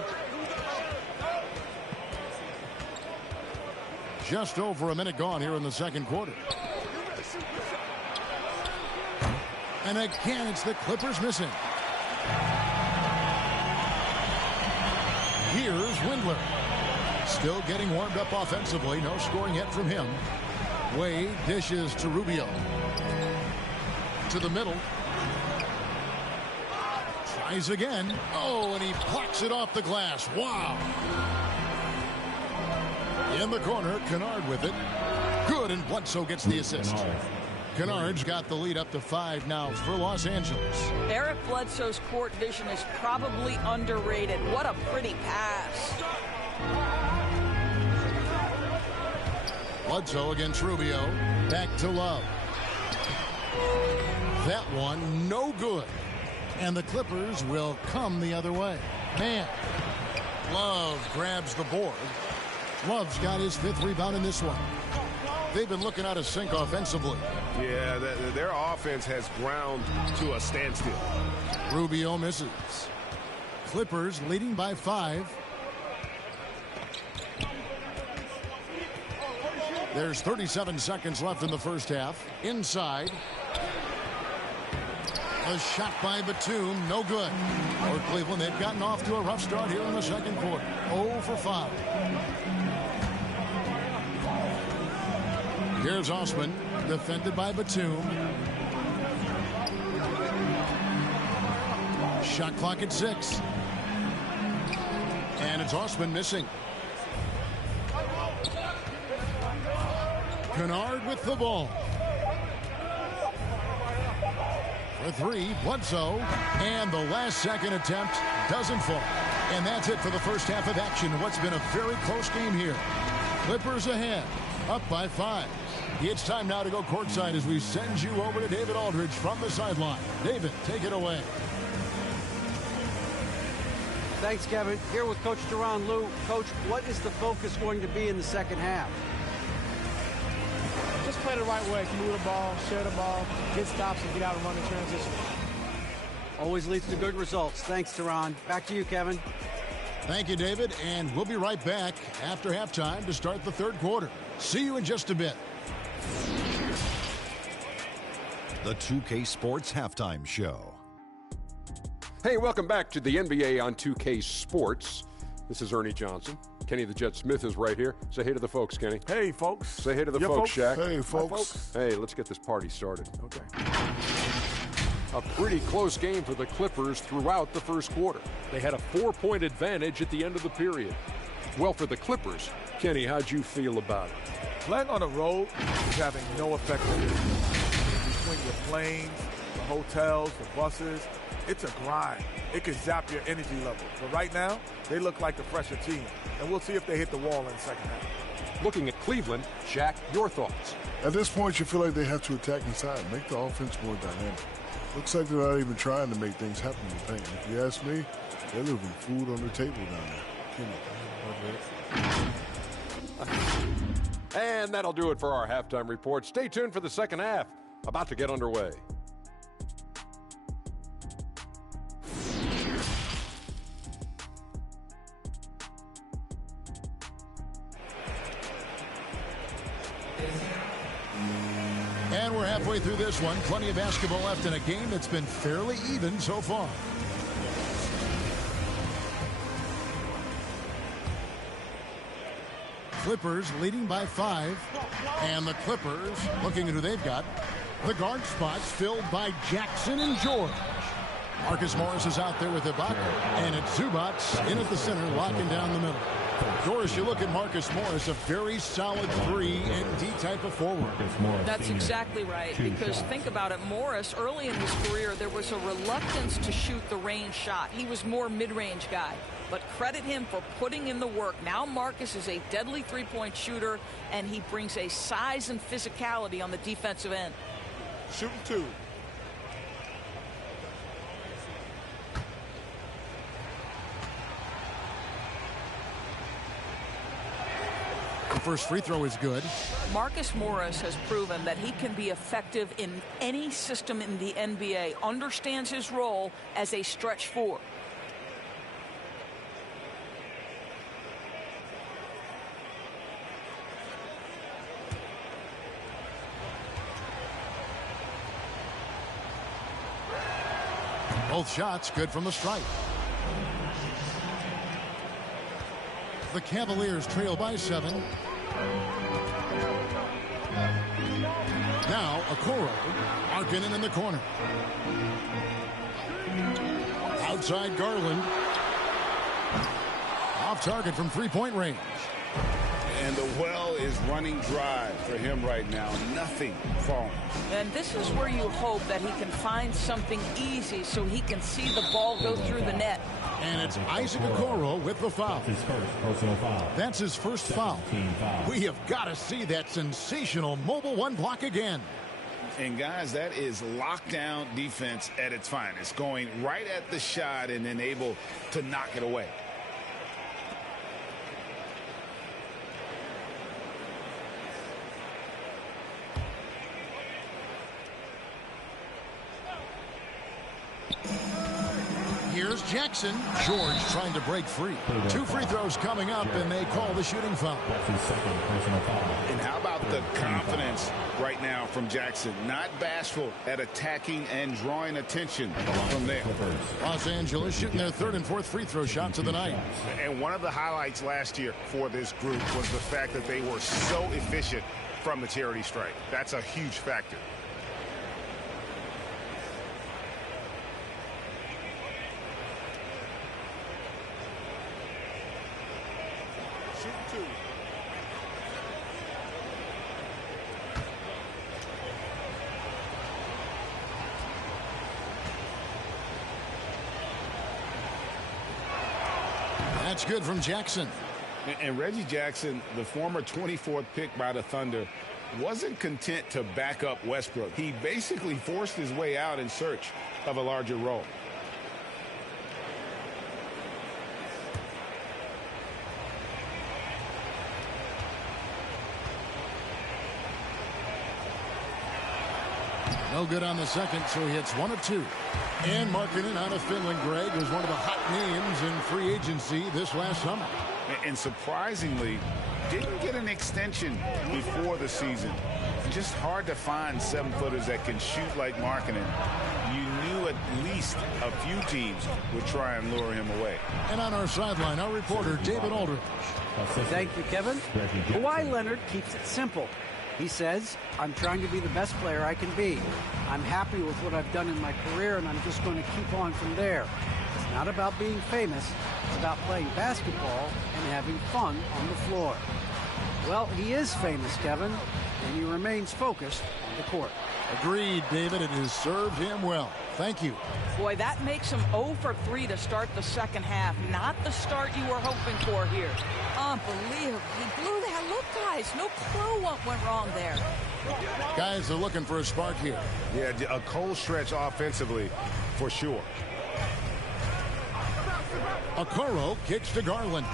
Just over a minute gone here in the second quarter. And again, it's the Clippers missing. Here's Windler. Still getting warmed up offensively. No scoring yet from him. Wade dishes to Rubio. To the middle. Tries again. Oh, and he plucks it off the glass. Wow. In the corner, Kennard with it. Good, and Bledsoe gets the assist. Kennard's got the lead up to 5 now for Los Angeles. Eric Bledsoe's court vision is probably underrated. What a pretty pass. Bledsoe against Rubio. Back to Love. That one, no good. And the Clippers will come the other way. Man, Love grabs the board. Love's got his 5th rebound in this one. They've been looking out of sync offensively. Yeah, their offense has ground to a standstill. Rubio misses. Clippers leading by 5. There's 37 seconds left in the first half. Inside. A shot by Batum, no good. For Cleveland, they've gotten off to a rough start here in the second quarter. 0 for 5. Here's Osman, defended by Batum. Shot clock at 6. And it's Osman missing. Kennard with the ball. For 3, Bledsoe. And the last second attempt doesn't fall. And that's it for the first half of action. What's been a very close game here. Clippers ahead, up by 5. It's time now to go courtside as we send you over to David Aldridge from the sideline. David, take it away. Thanks, Kevin. Here with Coach Tyronn Lue. Coach, what is the focus going to be in the second half? Just play the right way. Move the ball, share the ball, get stops, and get out and run in transition. Always leads to good results. Thanks, Tyronn. Back to you, Kevin. Thank you, David. And we'll be right back after halftime to start the third quarter. See you in just a bit. The 2K Sports Halftime Show. Hey, welcome back to the NBA on 2K Sports. This is Ernie Johnson. Kenny the Jet Smith is right here. Say hey to the folks, Kenny. Hey, folks. Say hey to the folks, Shaq. Hey, folks. Hey, let's get this party started. Okay. A pretty close game for the Clippers throughout the first quarter. They had a 4-point advantage at the end of the period. Well, for the Clippers, Kenny, how'd you feel about it? Playing on the road is having no effect on you. Between your planes, the hotels, the buses, it's a grind. It can zap your energy level. But right now, they look like the fresher team. And we'll see if they hit the wall in the second half. Looking at Cleveland, Shaq, your thoughts? At this point, you feel like they have to attack inside, make the offense more dynamic. Looks like they're not even trying to make things happen in the paint. If you ask me, they're leaving food on the table down there. And that'll do it for our halftime report. Stay tuned for the second half. About to get underway. And we're halfway through this one. Plenty of basketball left in a game that's been fairly even so far. Clippers leading by 5. And the Clippers, looking at who they've got, the guard spots filled by Jackson and George. Marcus Morris is out there with Ibaka, and it's Zubac in at the center, locking down the middle. Doris, you look at Marcus Morris, a very solid 3-and-D type of forward. That's exactly right, because think about it, Morris, early in his career, there was a reluctance to shoot the range shot. He was more mid-range guy, but credit him for putting in the work. Now Marcus is a deadly three-point shooter, and he brings a size and physicality on the defensive end. Shooting 2. The first free throw is good. Marcus Morris has proven that he can be effective in any system in the NBA, understands his role as a stretch 4. Both shots good from the stripe. The Cavaliers trail by 7. Now Okoro, Markkanen in the corner. Outside Garland. Off target from three-point range. And the well is running dry for him right now. Nothing falling. And this is where you hope that he can find something easy so he can see the ball go through the net. And it's Isaac Okoro with the foul. His first personal foul. That's his first foul. We have got to see that sensational mobile one block again. And guys, that is lockdown defense at its finest. Going right at the shot and then able to knock it away. Here's Jackson. George trying to break free. 2 free throws coming up, and they call the shooting foul. That's his second personal foul. And how about the confidence right now from Jackson? Not bashful at attacking and drawing attention from there. Los Angeles shooting their 3rd and 4th free throw shots of the night. And one of the highlights last year for this group was the fact that they were so efficient from the charity stripe. That's a huge factor. That's good from Jackson. And Reggie Jackson, the former 24th pick by the Thunder, wasn't content to back up Westbrook. He basically forced his way out in search of a larger role. No good on the second, so he hits 1 of 2. And Markkanen out of Finland, Greg, was one of the hot names in free agency this last summer. And surprisingly, didn't get an extension before the season. Just hard to find 7-footers that can shoot like Markkanen. You knew at least a few teams would try and lure him away. And on our sideline, our reporter, David Aldridge. Thank you, Kevin. Kawhi Leonard keeps it simple. He says, I'm trying to be the best player I can be. I'm happy with what I've done in my career, and I'm just going to keep on from there. It's not about being famous. It's about playing basketball and having fun on the floor. Well, he is famous, Kevin, and he remains focused on the court. Agreed, David. It has served him well. Thank you. Boy, that makes him 0 for 3 to start the second half. Not the start you were hoping for here. Unbelievable. He blew that. Look, guys, no clue what went wrong there. Guys are looking for a spark here. Yeah, a cold stretch offensively for sure. Okoro kicks to Garland.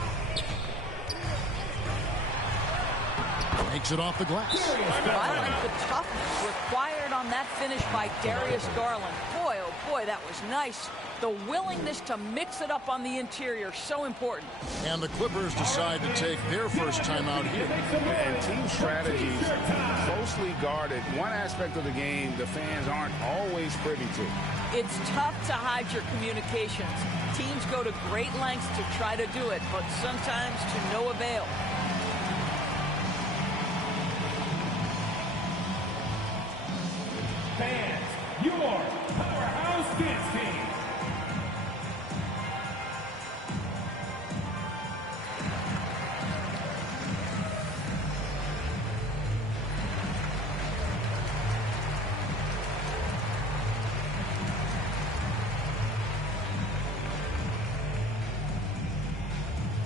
Makes it off the glass. I like the toughness required on that finish by Darius Garland. Boy, oh boy, that was nice. The willingness to mix it up on the interior, so important. And the Clippers decide to take their first time out here. And team strategies closely guarded. One aspect of the game the fans aren't always privy to. It's tough to hide your communications. Teams go to great lengths to try to do it, but sometimes to no avail. Fans, your powerhouse dance team.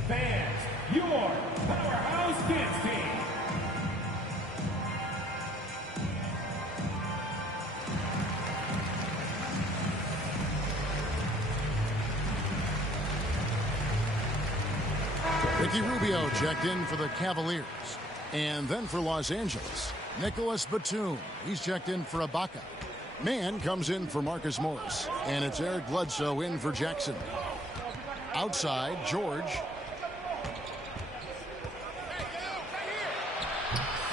Fans, your powerhouse dance team. Ricky Rubio checked in for the Cavaliers. And then for Los Angeles, Nicholas Batum. He's checked in for Ibaka. Mann comes in for Marcus Morris. And it's Eric Bledsoe in for Jackson. Outside, George.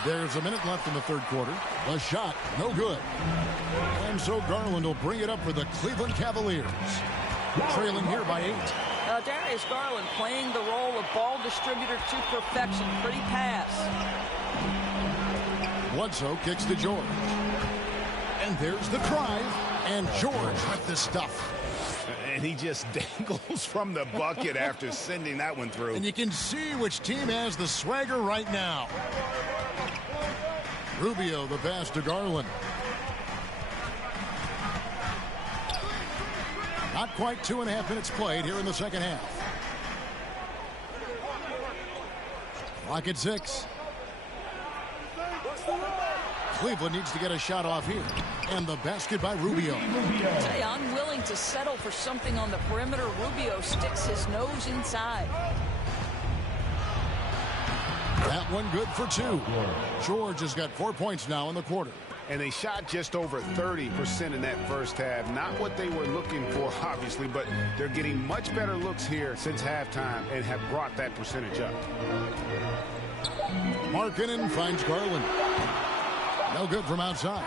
There's a minute left in the third quarter. The shot, no good. And so Garland will bring it up for the Cleveland Cavaliers. Trailing here by 8. Darius Garland playing the role of ball distributor to perfection. Pretty pass. Bledsoe kicks to George. And there's the drive. And George with the stuff. And he just dangles from the bucket after sending that one through. And you can see which team has the swagger right now. Rubio the pass to Garland. Not quite 2.5 minutes played here in the second half. Clock at 6. Cleveland needs to get a shot off here. And the basket by Rubio. Say, unwilling to settle for something on the perimeter. Rubio sticks his nose inside. That one good for 2. George has got 4 points now in the quarter. And they shot just over 30% in that first half. Not what they were looking for, obviously, but they're getting much better looks here since halftime and have brought that percentage up. Markkanen finds Garland. No good from outside.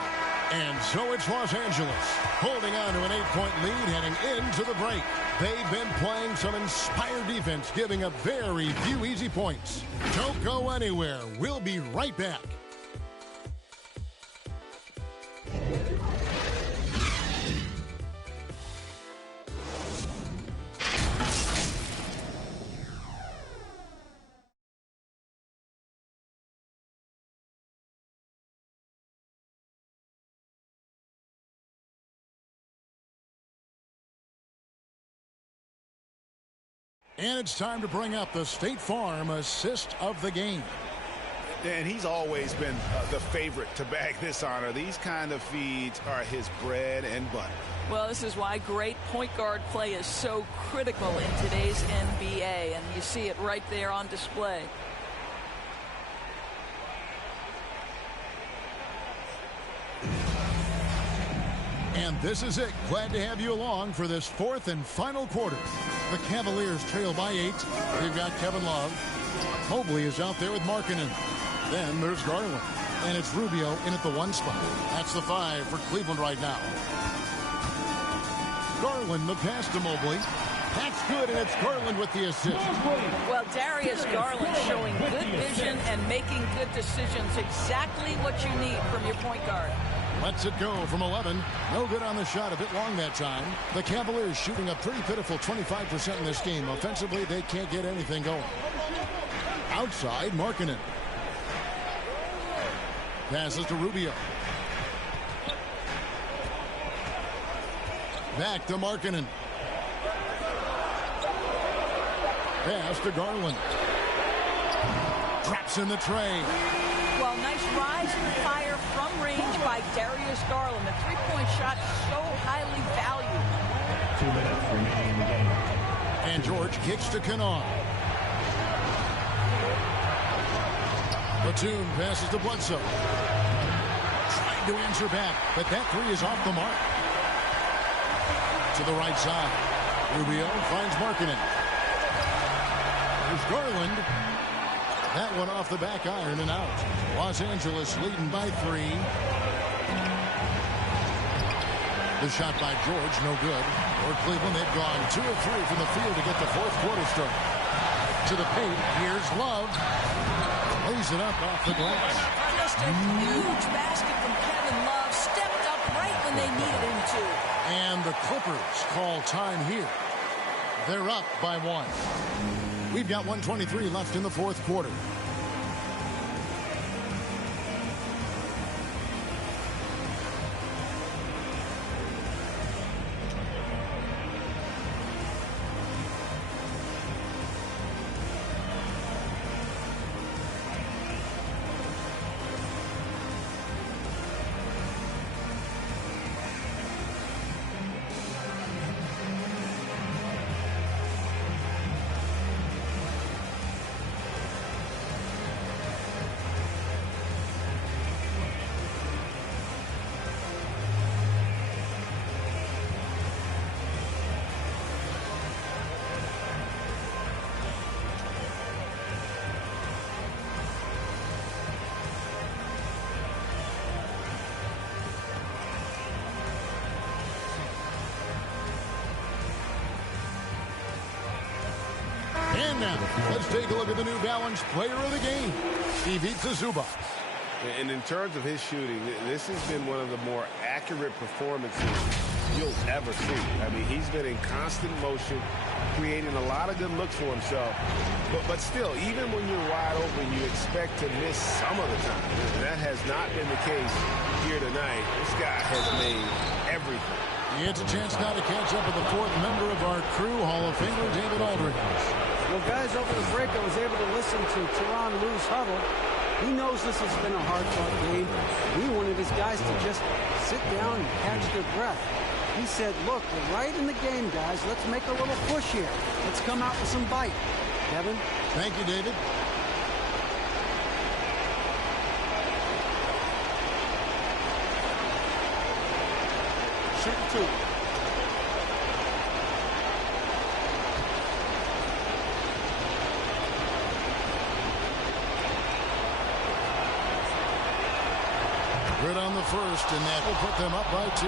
And so it's Los Angeles holding on to an 8-point lead heading into the break. They've been playing some inspired defense, giving up very few easy points. Don't go anywhere. We'll be right back. And it's time to bring up the State Farm assist of the game. And he's always been the favorite to bag this honor. These kind of feeds are his bread and butter. Well, this is why great point guard play is so critical in today's NBA. And you see it right there on display. And this is it. Glad to have you along for this fourth and final quarter. The Cavaliers trail by 8. They've got Kevin Love. Mobley is out there with Markkanen. Then there's Garland. And it's Rubio in at the 1 spot. That's the 5 for Cleveland right now. Garland, the pass to Mobley. That's good, and it's Garland with the assist. Well, Darius Garland showing good vision and making good decisions. Exactly what you need from your point guard. Lets it go from 11. No good on the shot. A bit long that time. The Cavaliers shooting a pretty pitiful 25% in this game. Offensively, they can't get anything going. Outside, Markkanen. Passes to Rubio. Back to Markkanen. Pass to Garland. Drops in the tray. Well, nice rise and fire from range by Darius Garland. The three-point shot so highly valued. 2 minutes remaining in the game. And George kicks to Kennard. Batum passes to Bledsoe. Trying to answer back, but that 3 is off the mark. To the right side. Rubio finds Markkanen. There's Garland. That one off the back iron and out. Los Angeles leading by 3. The shot by George, no good. For Cleveland, they've gone 2 of 3 from the field to get the fourth quarter started. To the paint, here's Love. Lays it up off the glass. Just a huge basket from Kevin Love. Stepped up right when they needed him to. And the Clippers call time here. They're up by 1. We've got 1:23 left in the fourth quarter. And now, let's take a look at the New Balance player of the game, Ivica Zubac. And in terms of his shooting, this has been one of the more accurate performances you'll ever see. I mean, he's been in constant motion, creating a lot of good looks for himself. But still, even when you're wide open, you expect to miss some of the time. And that has not been the case here tonight. This guy has made everything. He gets a chance now to catch up with the fourth member of our crew, Hall of Famer David Aldridge. Well, guys, over the break, I was able to listen to Tyronn Lue's huddle. He knows this has been a hard-fought game. He wanted his guys to just sit down and catch their breath. He said, look, we're right in the game, guys. Let's make a little push here. Let's come out with some bite. Kevin? Thank you, David. Shoot 2. Good on the first, and that will put them up by 2.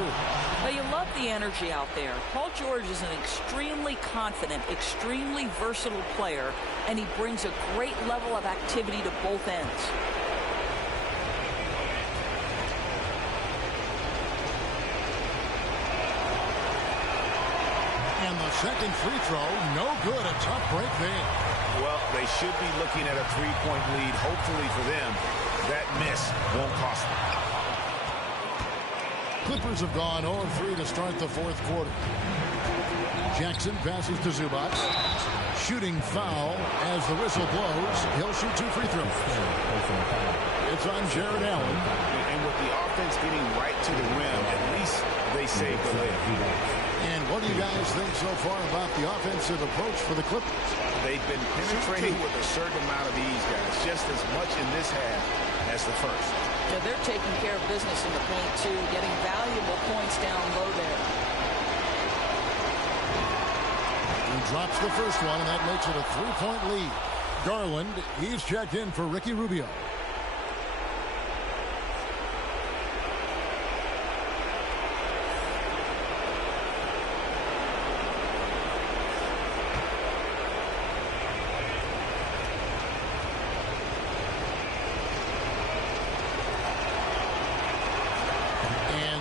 Well, you love the energy out there. Paul George is an extremely confident, extremely versatile player, and he brings a great level of activity to both ends. And the second free throw, no good. A tough break there. Well, they should be looking at a three-point lead, hopefully for them. That miss won't cost them. Clippers have gone 0-3 to start the fourth quarter. Jackson passes to Zubac. Shooting foul as the whistle blows. He'll shoot 2 free throws. It's on Jared Allen. And with the offense getting right to the rim, at least they saved the layup. And what do you guys think so far about the offensive approach for the Clippers? They've been penetrating with a certain amount of ease, guys. Just as much in this half as the first. Yeah, they're taking care of business in the paint, too, getting valuable points down low there. He drops the first one, and that makes it a 3-point lead. Garland, he's checked in for Ricky Rubio.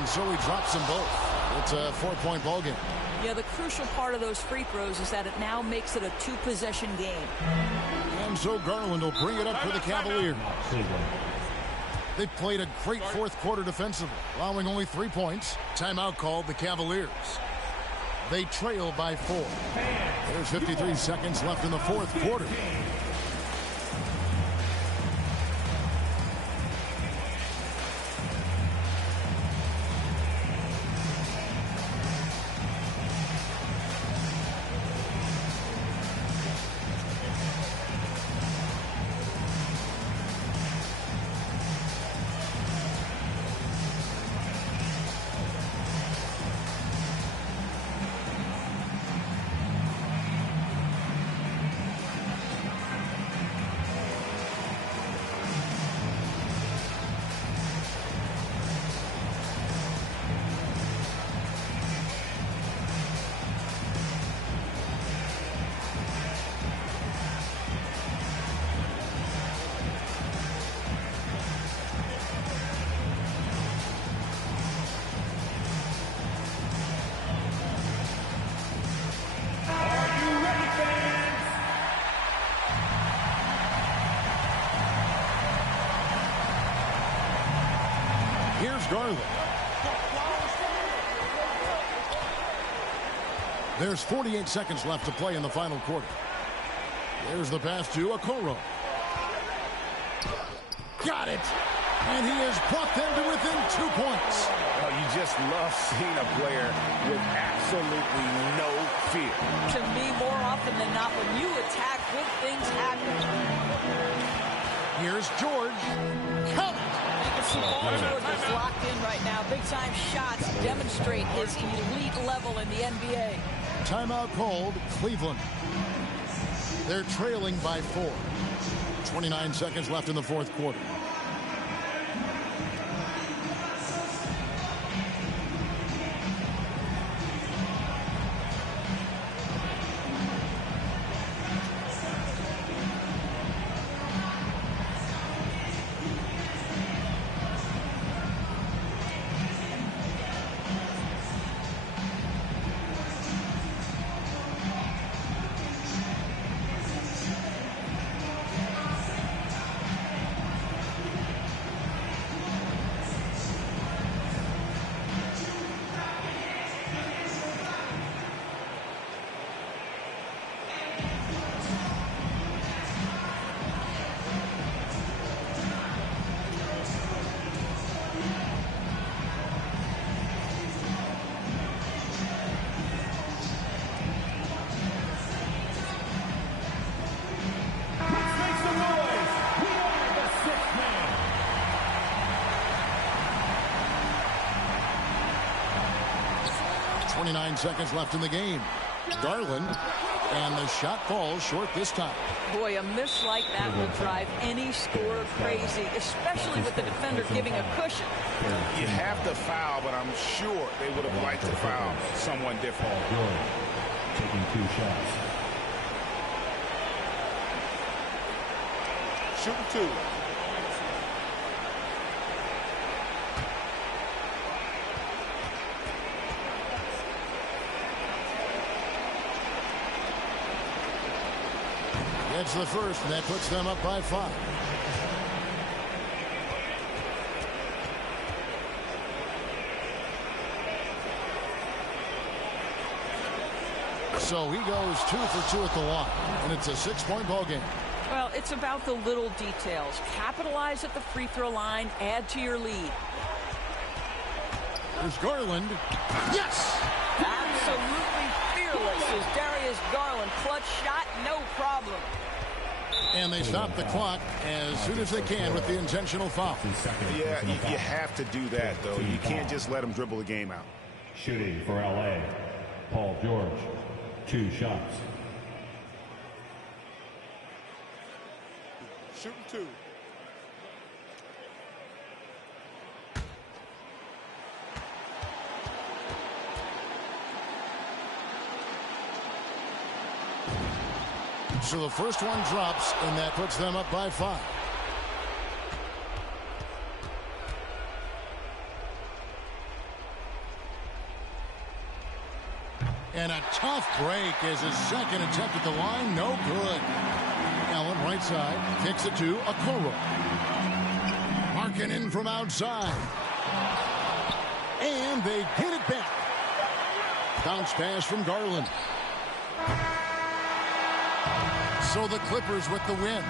So he drops them both. It's a 4-point ball game. Yeah, the crucial part of those free throws is that it now makes it a 2-possession game. And so Garland will bring it up for the Cavaliers. They played a great fourth quarter defensively, allowing only 3 points. Timeout called the Cavaliers. They trail by 4. There's 53 seconds left in the fourth quarter. Garland. There's 48 seconds left to play in the final quarter. There's the pass to Okoro. Got it. And he has brought them to within 2 points. Oh, you just love seeing a player with absolutely no fear. To me, more often than not, when you attack, good things happen. Here's George. Count it. Paul George is locked in right now. Big-time shots demonstrate his elite level in the NBA. Timeout called Cleveland. They're trailing by 4. 29 seconds left in the fourth quarter. Seconds left in the game. Garland, and the shot falls short this time. Boy, a miss like that will drive any scorer crazy, especially with the defender giving a cushion. You have to foul, but I'm sure they would have liked to foul someone different. Taking 2 shots. Shooting 2. That's the first, and that puts them up by 5. So he goes 2 for 2 at the line, and it's a 6-point ball game. Well, it's about the little details. Capitalize at the free throw line, add to your lead. There's Garland. Yes! Absolutely fearless is Darius Garland. Clutch shot, no problem. And they stop the clock as soon as they can with the intentional foul. Yeah, you have to do that, though. You can't just let them dribble the game out. Shooting for LA, Paul George, 2 shots. Shooting 2. So the first one drops, and that puts them up by 5. And a tough break as his second attempt at the line, no good. Allen right side, kicks it to Okoro. Markkanen from outside. And they get it back. Bounce pass from Garland. So the Clippers with the win.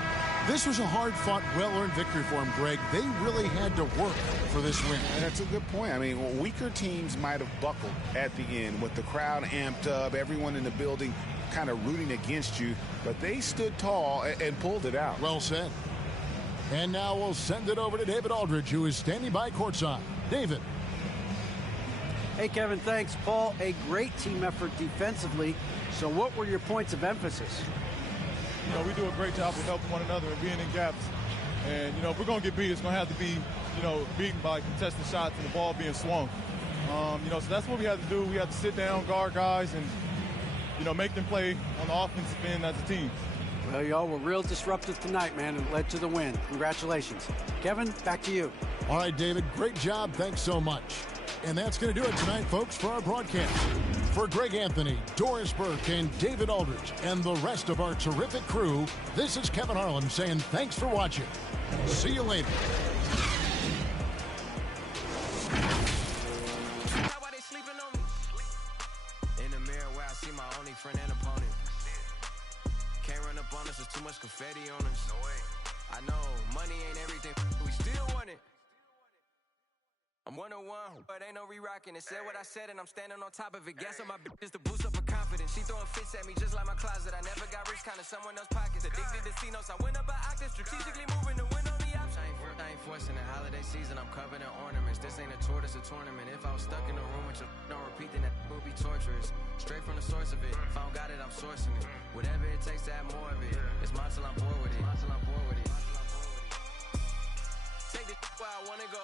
This was a hard-fought, well-earned victory for them, Greg. They really had to work for this win. And that's a good point. I mean, weaker teams might have buckled at the end with the crowd amped up, everyone in the building kind of rooting against you, but they stood tall and pulled it out. Well said. And now we'll send it over to David Aldridge, who is standing by courtside. David. Hey, Kevin, thanks. Paul, a great team effort defensively. So what were your points of emphasis? You know, we do a great job of helping one another and being in gaps. And, you know, if we're going to get beat, it's going to have to be, you know, beaten by contested shots and the ball being swung. You know, so that's what we had to do. We had to sit down, guard guys, and, you know, make them play on the offensive end as a team. Well, y'all were real disruptive tonight, man, and led to the win. Congratulations. Kevin, back to you. All right, David, great job. Thanks so much. And that's going to do it tonight, folks, for our broadcast. For Greg Anthony, Doris Burke, and David Aldridge, and the rest of our terrific crew, this is Kevin Harlan saying thanks for watching. See you later. In the mirror where I see my only friend and opponent. Can't run up on us, there's too much confetti on us. I know money ain't everything, we still want it. I'm 101, but ain't no re-rocking it. Said what I said and I'm standing on top of it. Gas on my bitches to boost up her confidence. She throwing fits at me just like my closet. I never got rich, kinda someone else's pockets. Addicted to C-notes, I went up an octave. Strategically moving to win on the option. I ain't forcing the holiday season, I'm covered in ornaments. This ain't a tour, this a tournament. If I was stuck in a room with your don't repeat, then that would be torturous. Straight from the source of it. If I don't got it, I'm sourcing it. Whatever it takes to have more of it. It's mine till I'm bored with it. Take this where I wanna go.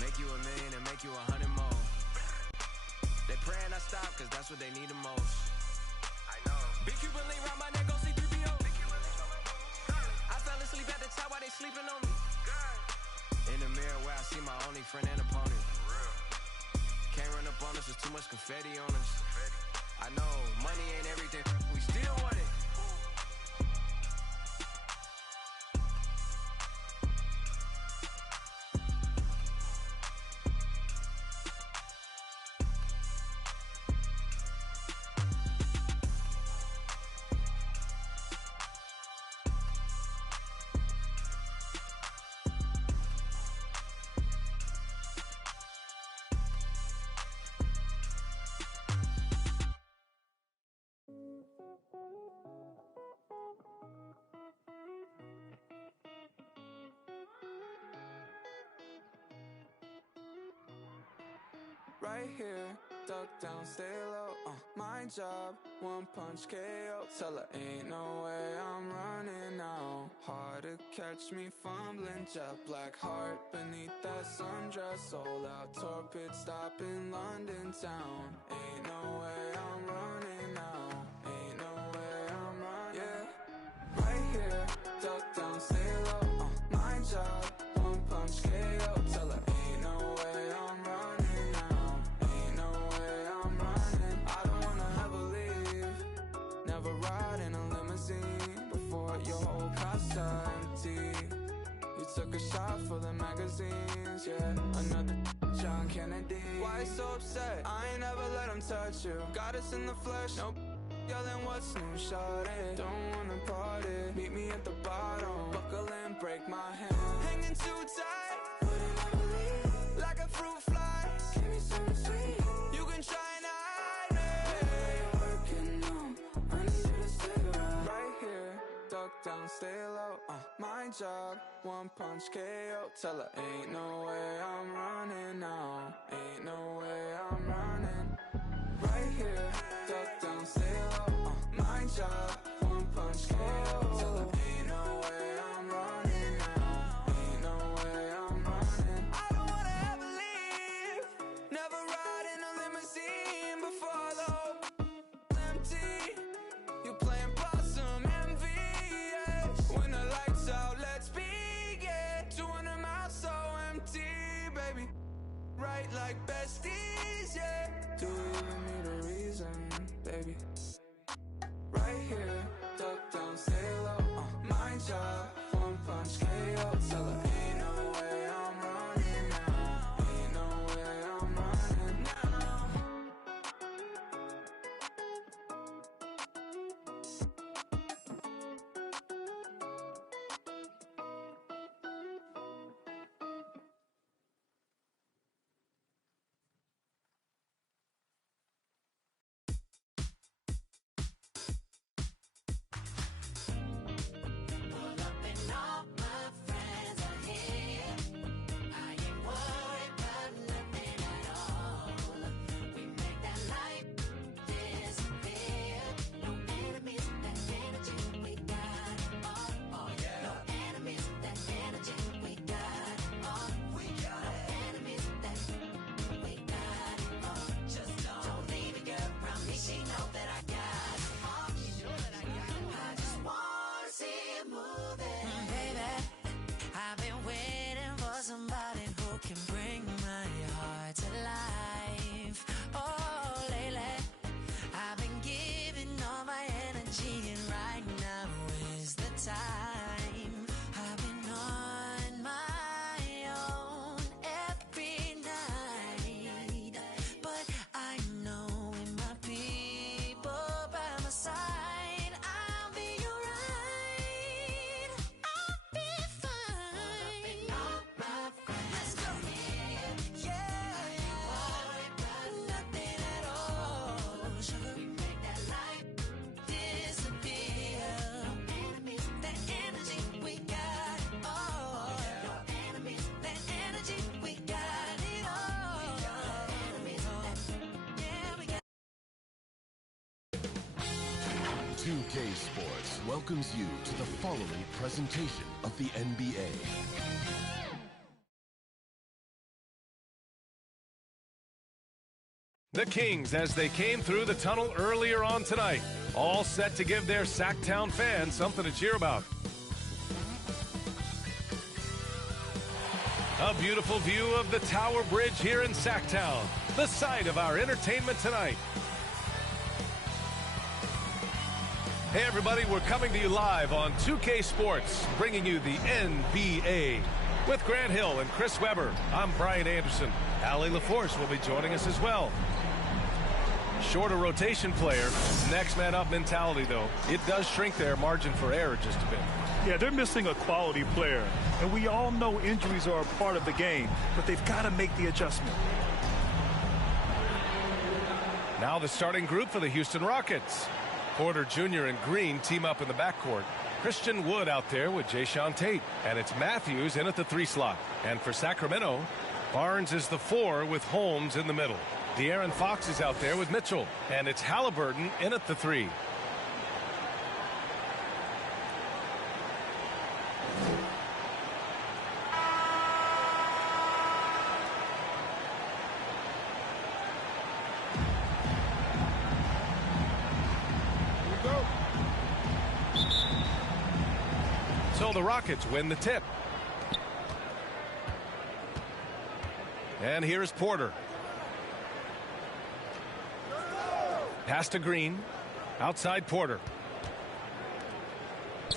Make you $1 million and make you 100 more. They praying I stop, cause that's what they need the most. I know. Big Cuban link round my neck, go C3PO. I fell asleep at the top while they sleeping on me. In the mirror where I see my only friend and opponent. Can't run up on us, there's too much confetti on us. I know, money ain't everything, we still want it. Right here, duck down, stay low, my job, one punch KO. Tell her ain't no way I'm running now. Hard to catch me fumbling, jet black heart beneath that sundress. Sold out tour pit stop in London town. Ain't no way I'm running now. Ain't no way I'm running. Yeah, right here, duck down, stay low, my job, one punch KO. Tell her ain't no way I'm running. Took a shot for the magazines, yeah. Another John Kennedy. Why so upset? I ain't never let him touch you. Got us in the flesh, nope. Yelling what's new, shawty. Don't wanna party. Meet me at the bottom. Buckle in, break my hand. Hanging too tight. Wouldn't ever leave. Like a fruit fly. Give me something sweet. You can try and hide me. Working on, I need you to stay right here. stay low, my job, one punch KO. Tell her, ain't no way I'm running now, ain't no way I'm running. Right here, duck down, stay low, my job, one punch KO. Tell her, ain't no way I'm running now, ain't no way I'm running. I don't wanna ever leave, never ride in a limousine before the whole empty. You playing possum envy, yeah. When the lights out, let's begin. 200 miles so empty, baby. Right like besties, yeah. Do you even need a reason, baby? Right here, duck down, stay low, my job, one punch KO. Tell her, ain't no way I'm running now, ain't no way I'm running now. Somebody who can bring my heart to life. Oh, lately I've been giving all my energy, and right now is the time. I've been on my own every night, but I know with my people by my side, I'll be alright. I'll be fine. Let's go. Yeah, nothing at all. Sugar, we make that light disappear. No enemies, that energy we got. Oh, no enemies, that energy we got it all. Enemies, yeah, we got. 2K Sports welcomes you to the following presentation of the NBA. The Kings as they came through the tunnel earlier on tonight, all set to give their Sacktown fans something to cheer about. A beautiful view of the Tower Bridge here in Sacktown, the site of our entertainment tonight. Hey everybody, we're coming to you live on 2K Sports, bringing you the NBA. With Grant Hill and Chris Webber, I'm Brian Anderson. Allie LaForce will be joining us as well. Shorter rotation player, next man up mentality though. It does shrink their margin for error just a bit. Yeah, they're missing a quality player. And we all know injuries are a part of the game, but they've got to make the adjustment. Now the starting group for the Houston Rockets. Porter Jr. and Green team up in the backcourt. Christian Wood out there with Jayshawn Tate. And it's Matthews in at the 3 slot. And for Sacramento, Barnes is the 4 with Holmes in the middle. De'Aaron Fox is out there with Mitchell. And it's Halliburton in at the 3. So the Rockets win the tip. And here's Porter. Pass to Green. Outside Porter.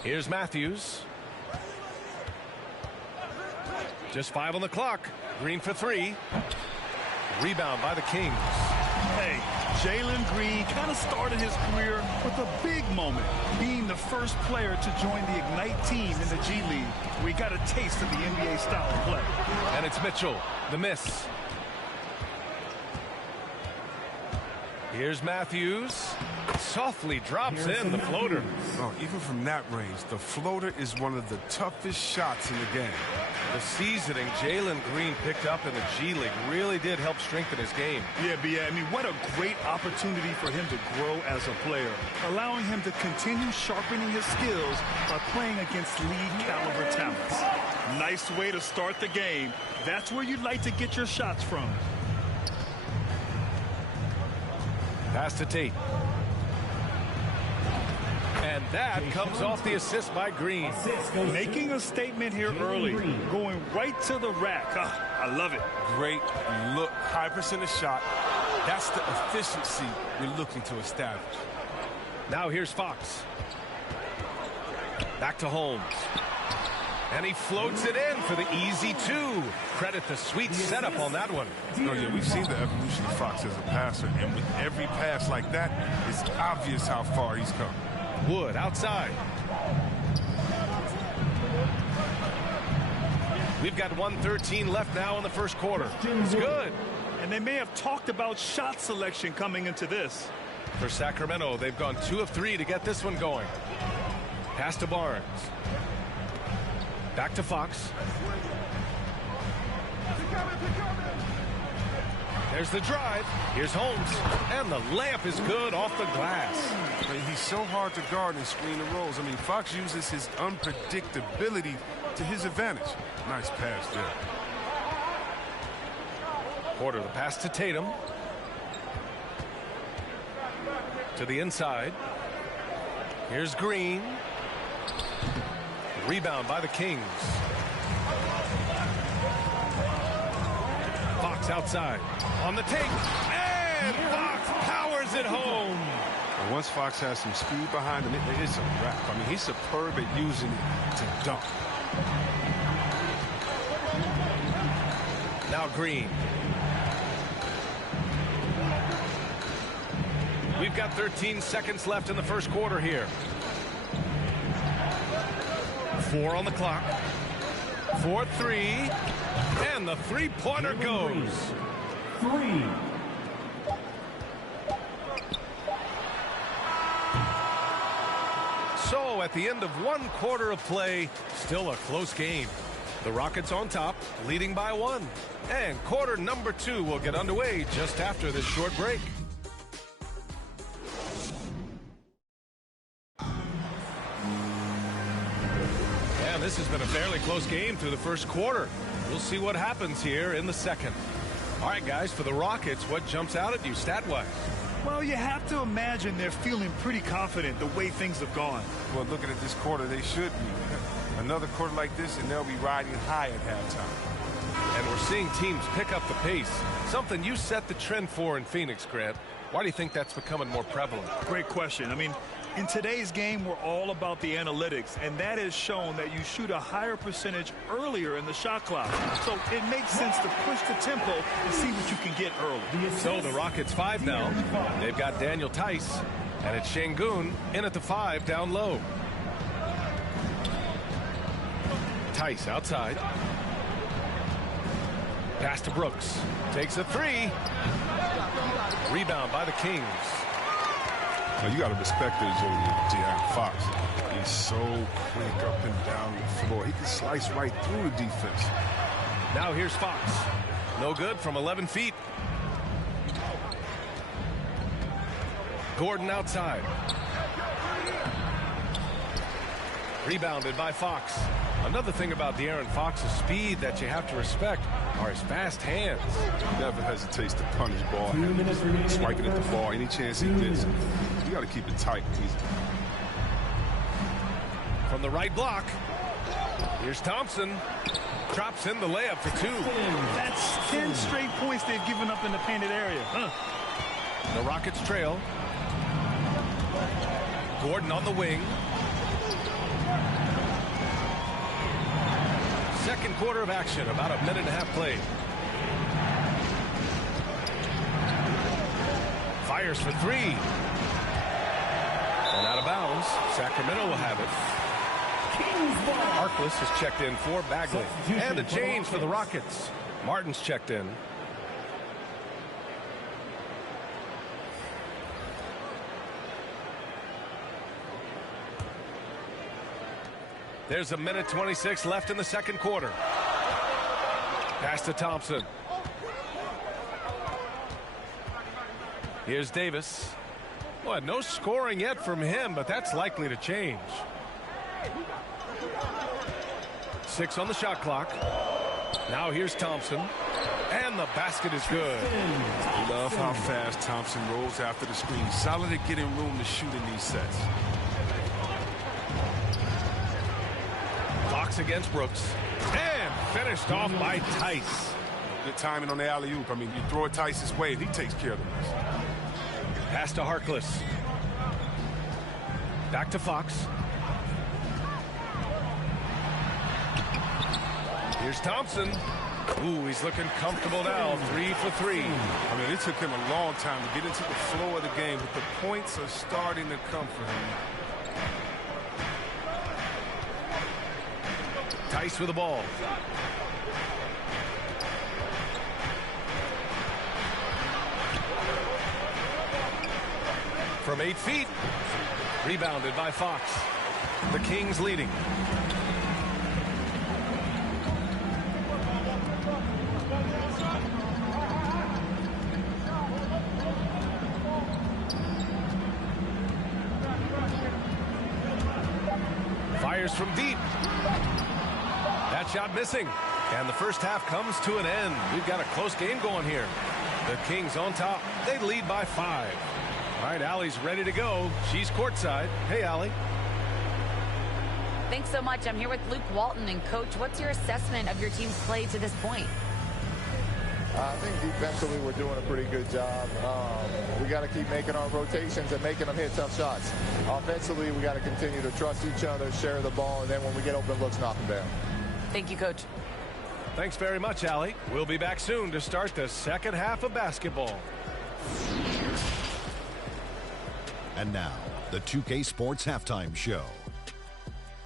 Here's Matthews. Just 5 on the clock. Green for 3. Rebound by the Kings. Hey, Jalen Green kind of started his career with a big moment, being the first player to join the Ignite team in the G League. We got a taste of the NBA style of play. And it's Mitchell, the miss. Here's Matthews. Softly drops in the floater. Oh, even from that range, the floater is one of the toughest shots in the game. The seasoning Jalen Green picked up in the G League really did help strengthen his game. Yeah, I mean, what a great opportunity for him to grow as a player, allowing him to continue sharpening his skills by playing against league-caliber talents. Nice way to start the game. That's where you'd like to get your shots from. Pass to Tate. And that comes off the assist by Green. Making a statement here early, going right to the rack. I love it. Great look, high percentage shot. That's the efficiency you're looking to establish. Now here's Fox. Back to Holmes. And he floats it in for the easy two. Credit the sweet setup on that one. Oh, yeah, we've seen the evolution of Fox as a passer, and with every pass like that, it's obvious how far he's come. Wood outside. We've got 1:13 left now in the first quarter. It's good. And they may have talked about shot selection coming into this. For Sacramento, they've gone 2 of 3 to get this one going. Pass to Barnes. Back to Fox. There's the drive. Here's Holmes. And the layup is good off the glass. He's so hard to guard and screen the rolls. I mean, Fox uses his unpredictability to his advantage. Nice pass there. Porter, the pass to Tatum. To the inside. Here's Green. Rebound by the Kings. Fox outside. On the take. And Fox powers it home. And once Fox has some speed behind him, it's a wrap. I mean, he's superb at using it to dunk. Now Green. We've got 13 seconds left in the first quarter here. 4 on the clock. 4-3. And the three-pointer goes. 3. So at the end of 1 quarter of play, still a close game. The Rockets on top, leading by 1. And quarter number 2 will get underway just after this short break. And this has been a fairly close game through the first quarter. We'll see what happens here in the second. All right, guys, for the Rockets, what jumps out at you stat-wise? Well, you have to imagine they're feeling pretty confident the way things have gone. Well, looking at this quarter, they should be. Another quarter like this, and they'll be riding high at halftime. And we're seeing teams pick up the pace, something you set the trend for in Phoenix, Grant. Why do you think that's becoming more prevalent? Great question. I mean, in today's game, we're all about the analytics, and that has shown that you shoot a higher percentage earlier in the shot clock. So it makes sense to push the tempo and see what you can get early. So the Rockets 5 now. They've got Daniel Tice, and it's Şengün in at the 5 down low. Tice outside. Pass to Brooks. Takes a 3. Rebound by the Kings. Now, you got to respect the agility of De'Aaron Fox. He's so quick up and down the floor. He can slice right through the defense. Now here's Fox. No good from 11 feet. Gordon outside. Rebounded by Fox. Another thing about De'Aaron Fox's speed that you have to respect are his fast hands. He never hesitates to punish ball handlers, swiping at the ball any chance he gets. You got to keep it tight. From the right block, here's Thompson. Drops in the layup for 2. That's 10 straight points they've given up in the painted area. The Rockets trail. Gordon on the wing. Second quarter of action, about a minute and a half played. Fires for 3. And out of bounds. Sacramento will have it. Harkless has checked in for Bagley. And a change for the Rockets. Martin's checked in. There's a minute 26 left in the second quarter. Pass to Thompson. Here's Davis. Well, no scoring yet from him, but that's likely to change. 6 on the shot clock. Now here's Thompson. And the basket is good. Love how fast Thompson rolls after the screen. Solid at getting room to shoot in these sets. Fox against Brooks. And finished off by Tice. Good timing on the alley-oop. I mean, you throw it Tice's way, and he takes care of the rest. Pass to Harkless. Back to Fox. Here's Thompson. Ooh, he's looking comfortable now. 3 for 3. I mean, it took him a long time to get into the flow of the game, but the points are starting to come for him. Tice with the ball. From 8 feet. Rebounded by Fox. The Kings leading. Fires from deep. That shot missing. And the first half comes to an end. We've got a close game going here. The Kings on top. They lead by 5. All right, Allie's ready to go. She's courtside. Hey, Allie. Thanks so much. I'm here with Luke Walton. And, Coach, what's your assessment of your team's play to this point? I think defensively we're doing a pretty good job. We got to keep making our rotations and making them hit tough shots. Offensively, we got to continue to trust each other, share the ball, and then when we get open looks, knock them down. Thank you, Coach. Thanks very much, Allie. We'll be back soon to start the second half of basketball. And now, the 2K Sports Halftime Show.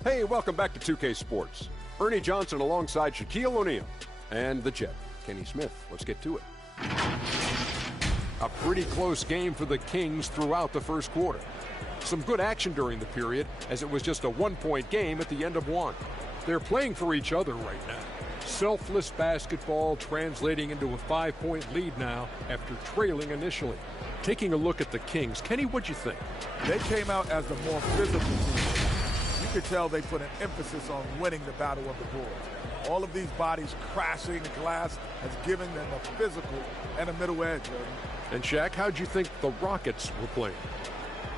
Hey, welcome back to 2K Sports. Ernie Johnson alongside Shaquille O'Neal and the Jet, Kenny Smith. Let's get to it. A pretty close game for the Kings throughout the first quarter. Some good action during the period, as it was just a one-point game at the end of one. They're playing for each other right now. Selfless basketball translating into a 5-point lead now after trailing initially. Taking a look at the Kings, Kenny, what'd you think? They came out as the more physical team. You could tell they put an emphasis on winning the battle of the boards. All of these bodies crashing the glass has given them a physical and a middle edge. And Shaq, how'd you think the Rockets were playing?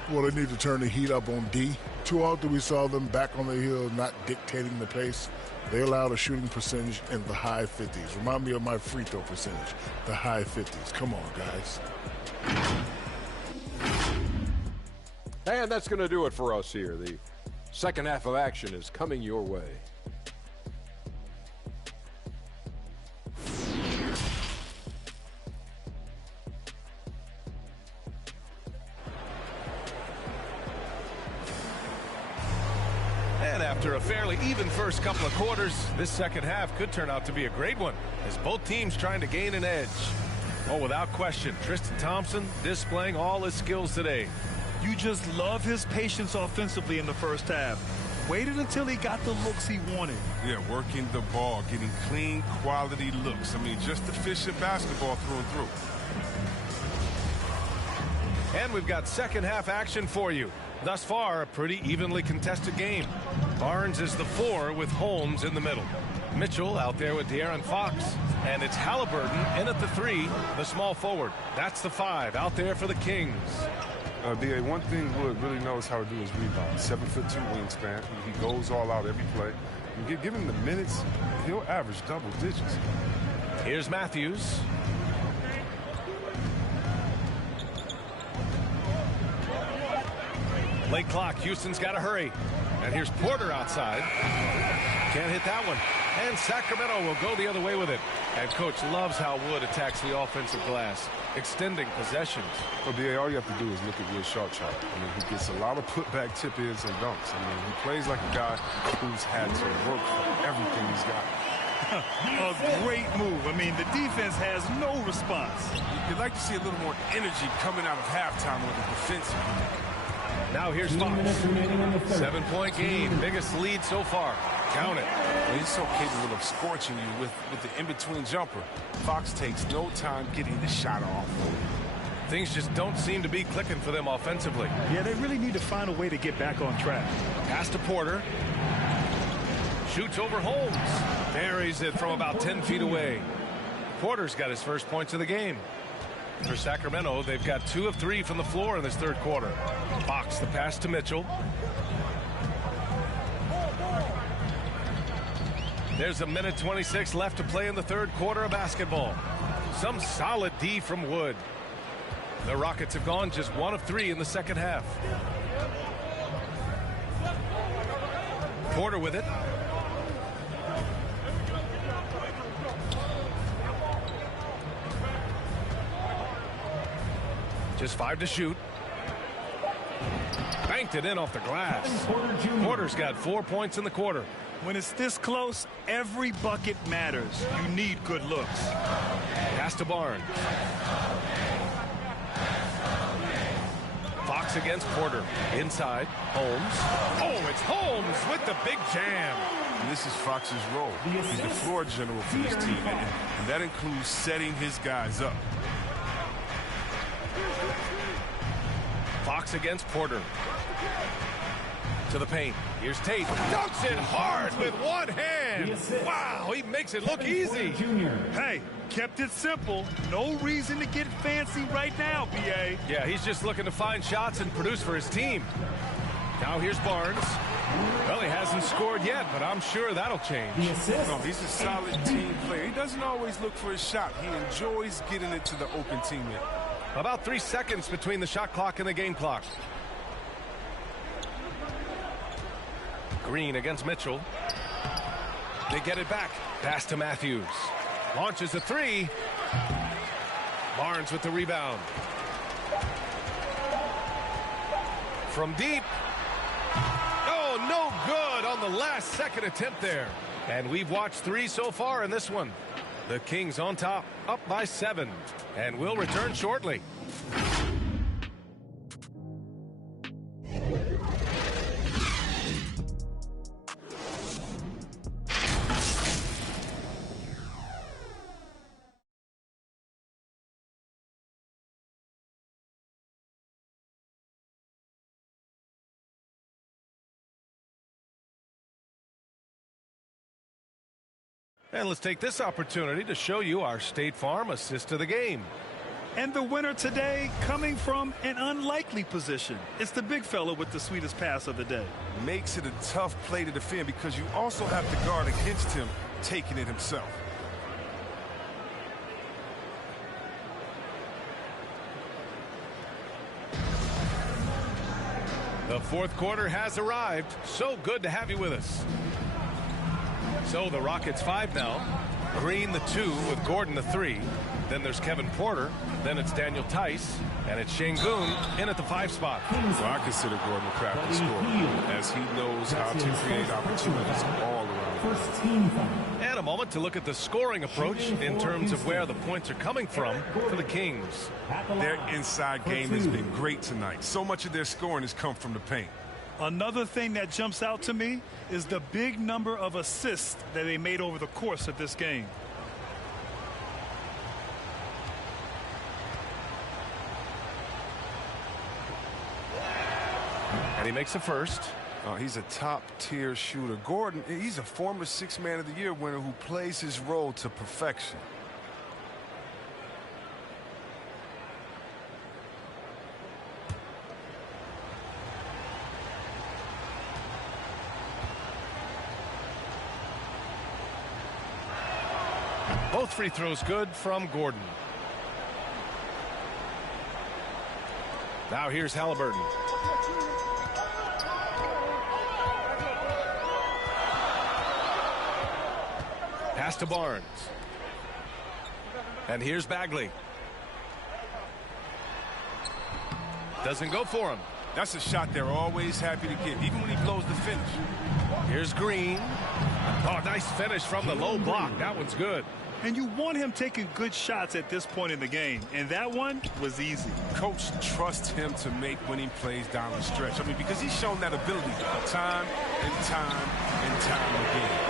Well, they need to turn the heat up on D. Too often we saw them back on the hill, not dictating the pace. They allowed a shooting percentage in the high 50s. Remind me of my free throw percentage, the high 50s. Come on, guys. And that's going to do it for us here. The second half of action is coming your way. And after a fairly even first couple of quarters, this second half could turn out to be a great one, as both teams trying to gain an edge. Oh, without question, Tristan Thompson displaying all his skills today. You just love his patience offensively in the first half. Waited until he got the looks he wanted. Yeah, working the ball, getting clean, quality looks. I mean, just efficient basketball through and through. And we've got second half action for you. Thus far, a pretty evenly contested game. Barnes is the 4 with Holmes in the middle. Mitchell out there with De'Aaron Fox. And it's Halliburton in at the 3, the small forward. That's the 5 out there for the Kings. D.A., one thing Wood really knows how to do is rebound. 7'2" wingspan. He goes all out every play. You give him the minutes, he'll average double digits. Here's Matthews. Late clock. Houston's got to hurry. And here's Porter outside. Can't hit that one. And Sacramento will go the other way with it. And Coach loves how Wood attacks the offensive glass, extending possessions. Well, D.A., all you have to do is look at Wood's shot chart. I mean, he gets a lot of putback tip-ins and dunks. I mean, he plays like a guy who's had to work for everything he's got. A great move. I mean, the defense has no response. You'd like to see a little more energy coming out of halftime with the defensive. Now here's Fox. 7-point game. Biggest lead so far. Count it. He's so capable of scorching you with the in-between jumper. Fox takes no time getting the shot off. Things just don't seem to be clicking for them offensively. Yeah, they really need to find a way to get back on track. Pass to Porter. Shoots over Holmes. Buries it from about 10 feet away. Porter's got his first points of the game. For Sacramento, they've got 2 of 3 from the floor in this third quarter. Fox, the pass to Mitchell. There's 1:26 left to play in the third quarter of basketball. Some solid D from Wood. The Rockets have gone just 1 of 3 in the second half. Porter with it. Just 5 to shoot. Banked it in off the glass. Porter's got 4 points in the quarter. When it's this close, every bucket matters. You need good looks. Pass to Barnes. Fox against Porter. Inside. Holmes. Oh, it's Holmes with the big jam. And this is Fox's role. He's the floor general for this team, and that includes setting his guys up. Fox against Porter. To the paint. Here's Tate. Dunks it hard with one hand. Wow, he makes it look easy. Hey, kept it simple. No reason to get fancy right now, B.A. Yeah, he's just looking to find shots and produce for his team. Now here's Barnes. Well, he hasn't scored yet, but I'm sure that'll change. No, he's a solid team player. He doesn't always look for his shot. He enjoys getting it to the open teammate. About 3 seconds between the shot clock and the game clock. Green against Mitchell. They get it back. Pass to Matthews. Launches a 3. Barnes with the rebound. From deep. Oh, no good on the last second attempt there. And we've watched 3 so far in this one. The Kings on top, up by 7. And we'll return shortly. And let's take this opportunity to show you our State Farm assist to the game. And the winner today coming from an unlikely position. It's the big fella with the sweetest pass of the day. Makes it a tough play to defend because you also have to guard against him taking it himself. The fourth quarter has arrived. So good to have you with us. So the Rockets 5 now. Green the 2 with Gordon the 3. Then there's Kevin Porter. Then it's Daniel Tice. And it's Şengün in at the 5 spot. Well, I consider Gordon a crafty scorer, as he knows how to create opportunities all around. And a moment to look at the scoring approach in terms of where the points are coming from for the Kings. Their inside game has been great tonight. So much of their scoring has come from the paint. Another thing that jumps out to me is the big number of assists that they made over the course of this game. And he makes the first. He's a top-tier shooter. Gordon, he's a former 6th Man of the Year winner who plays his role to perfection. Both free throws good from Gordon. Now here's Halliburton. Pass to Barnes. And here's Bagley. Doesn't go for him. That's a shot they're always happy to get, even when he blows the finish. Here's Green. Oh, nice finish from the low block. That one's good. And you want him taking good shots at this point in the game. And that one was easy. Coach trusts him to make winning plays down the stretch. I mean, because he's shown that ability time and time and time again.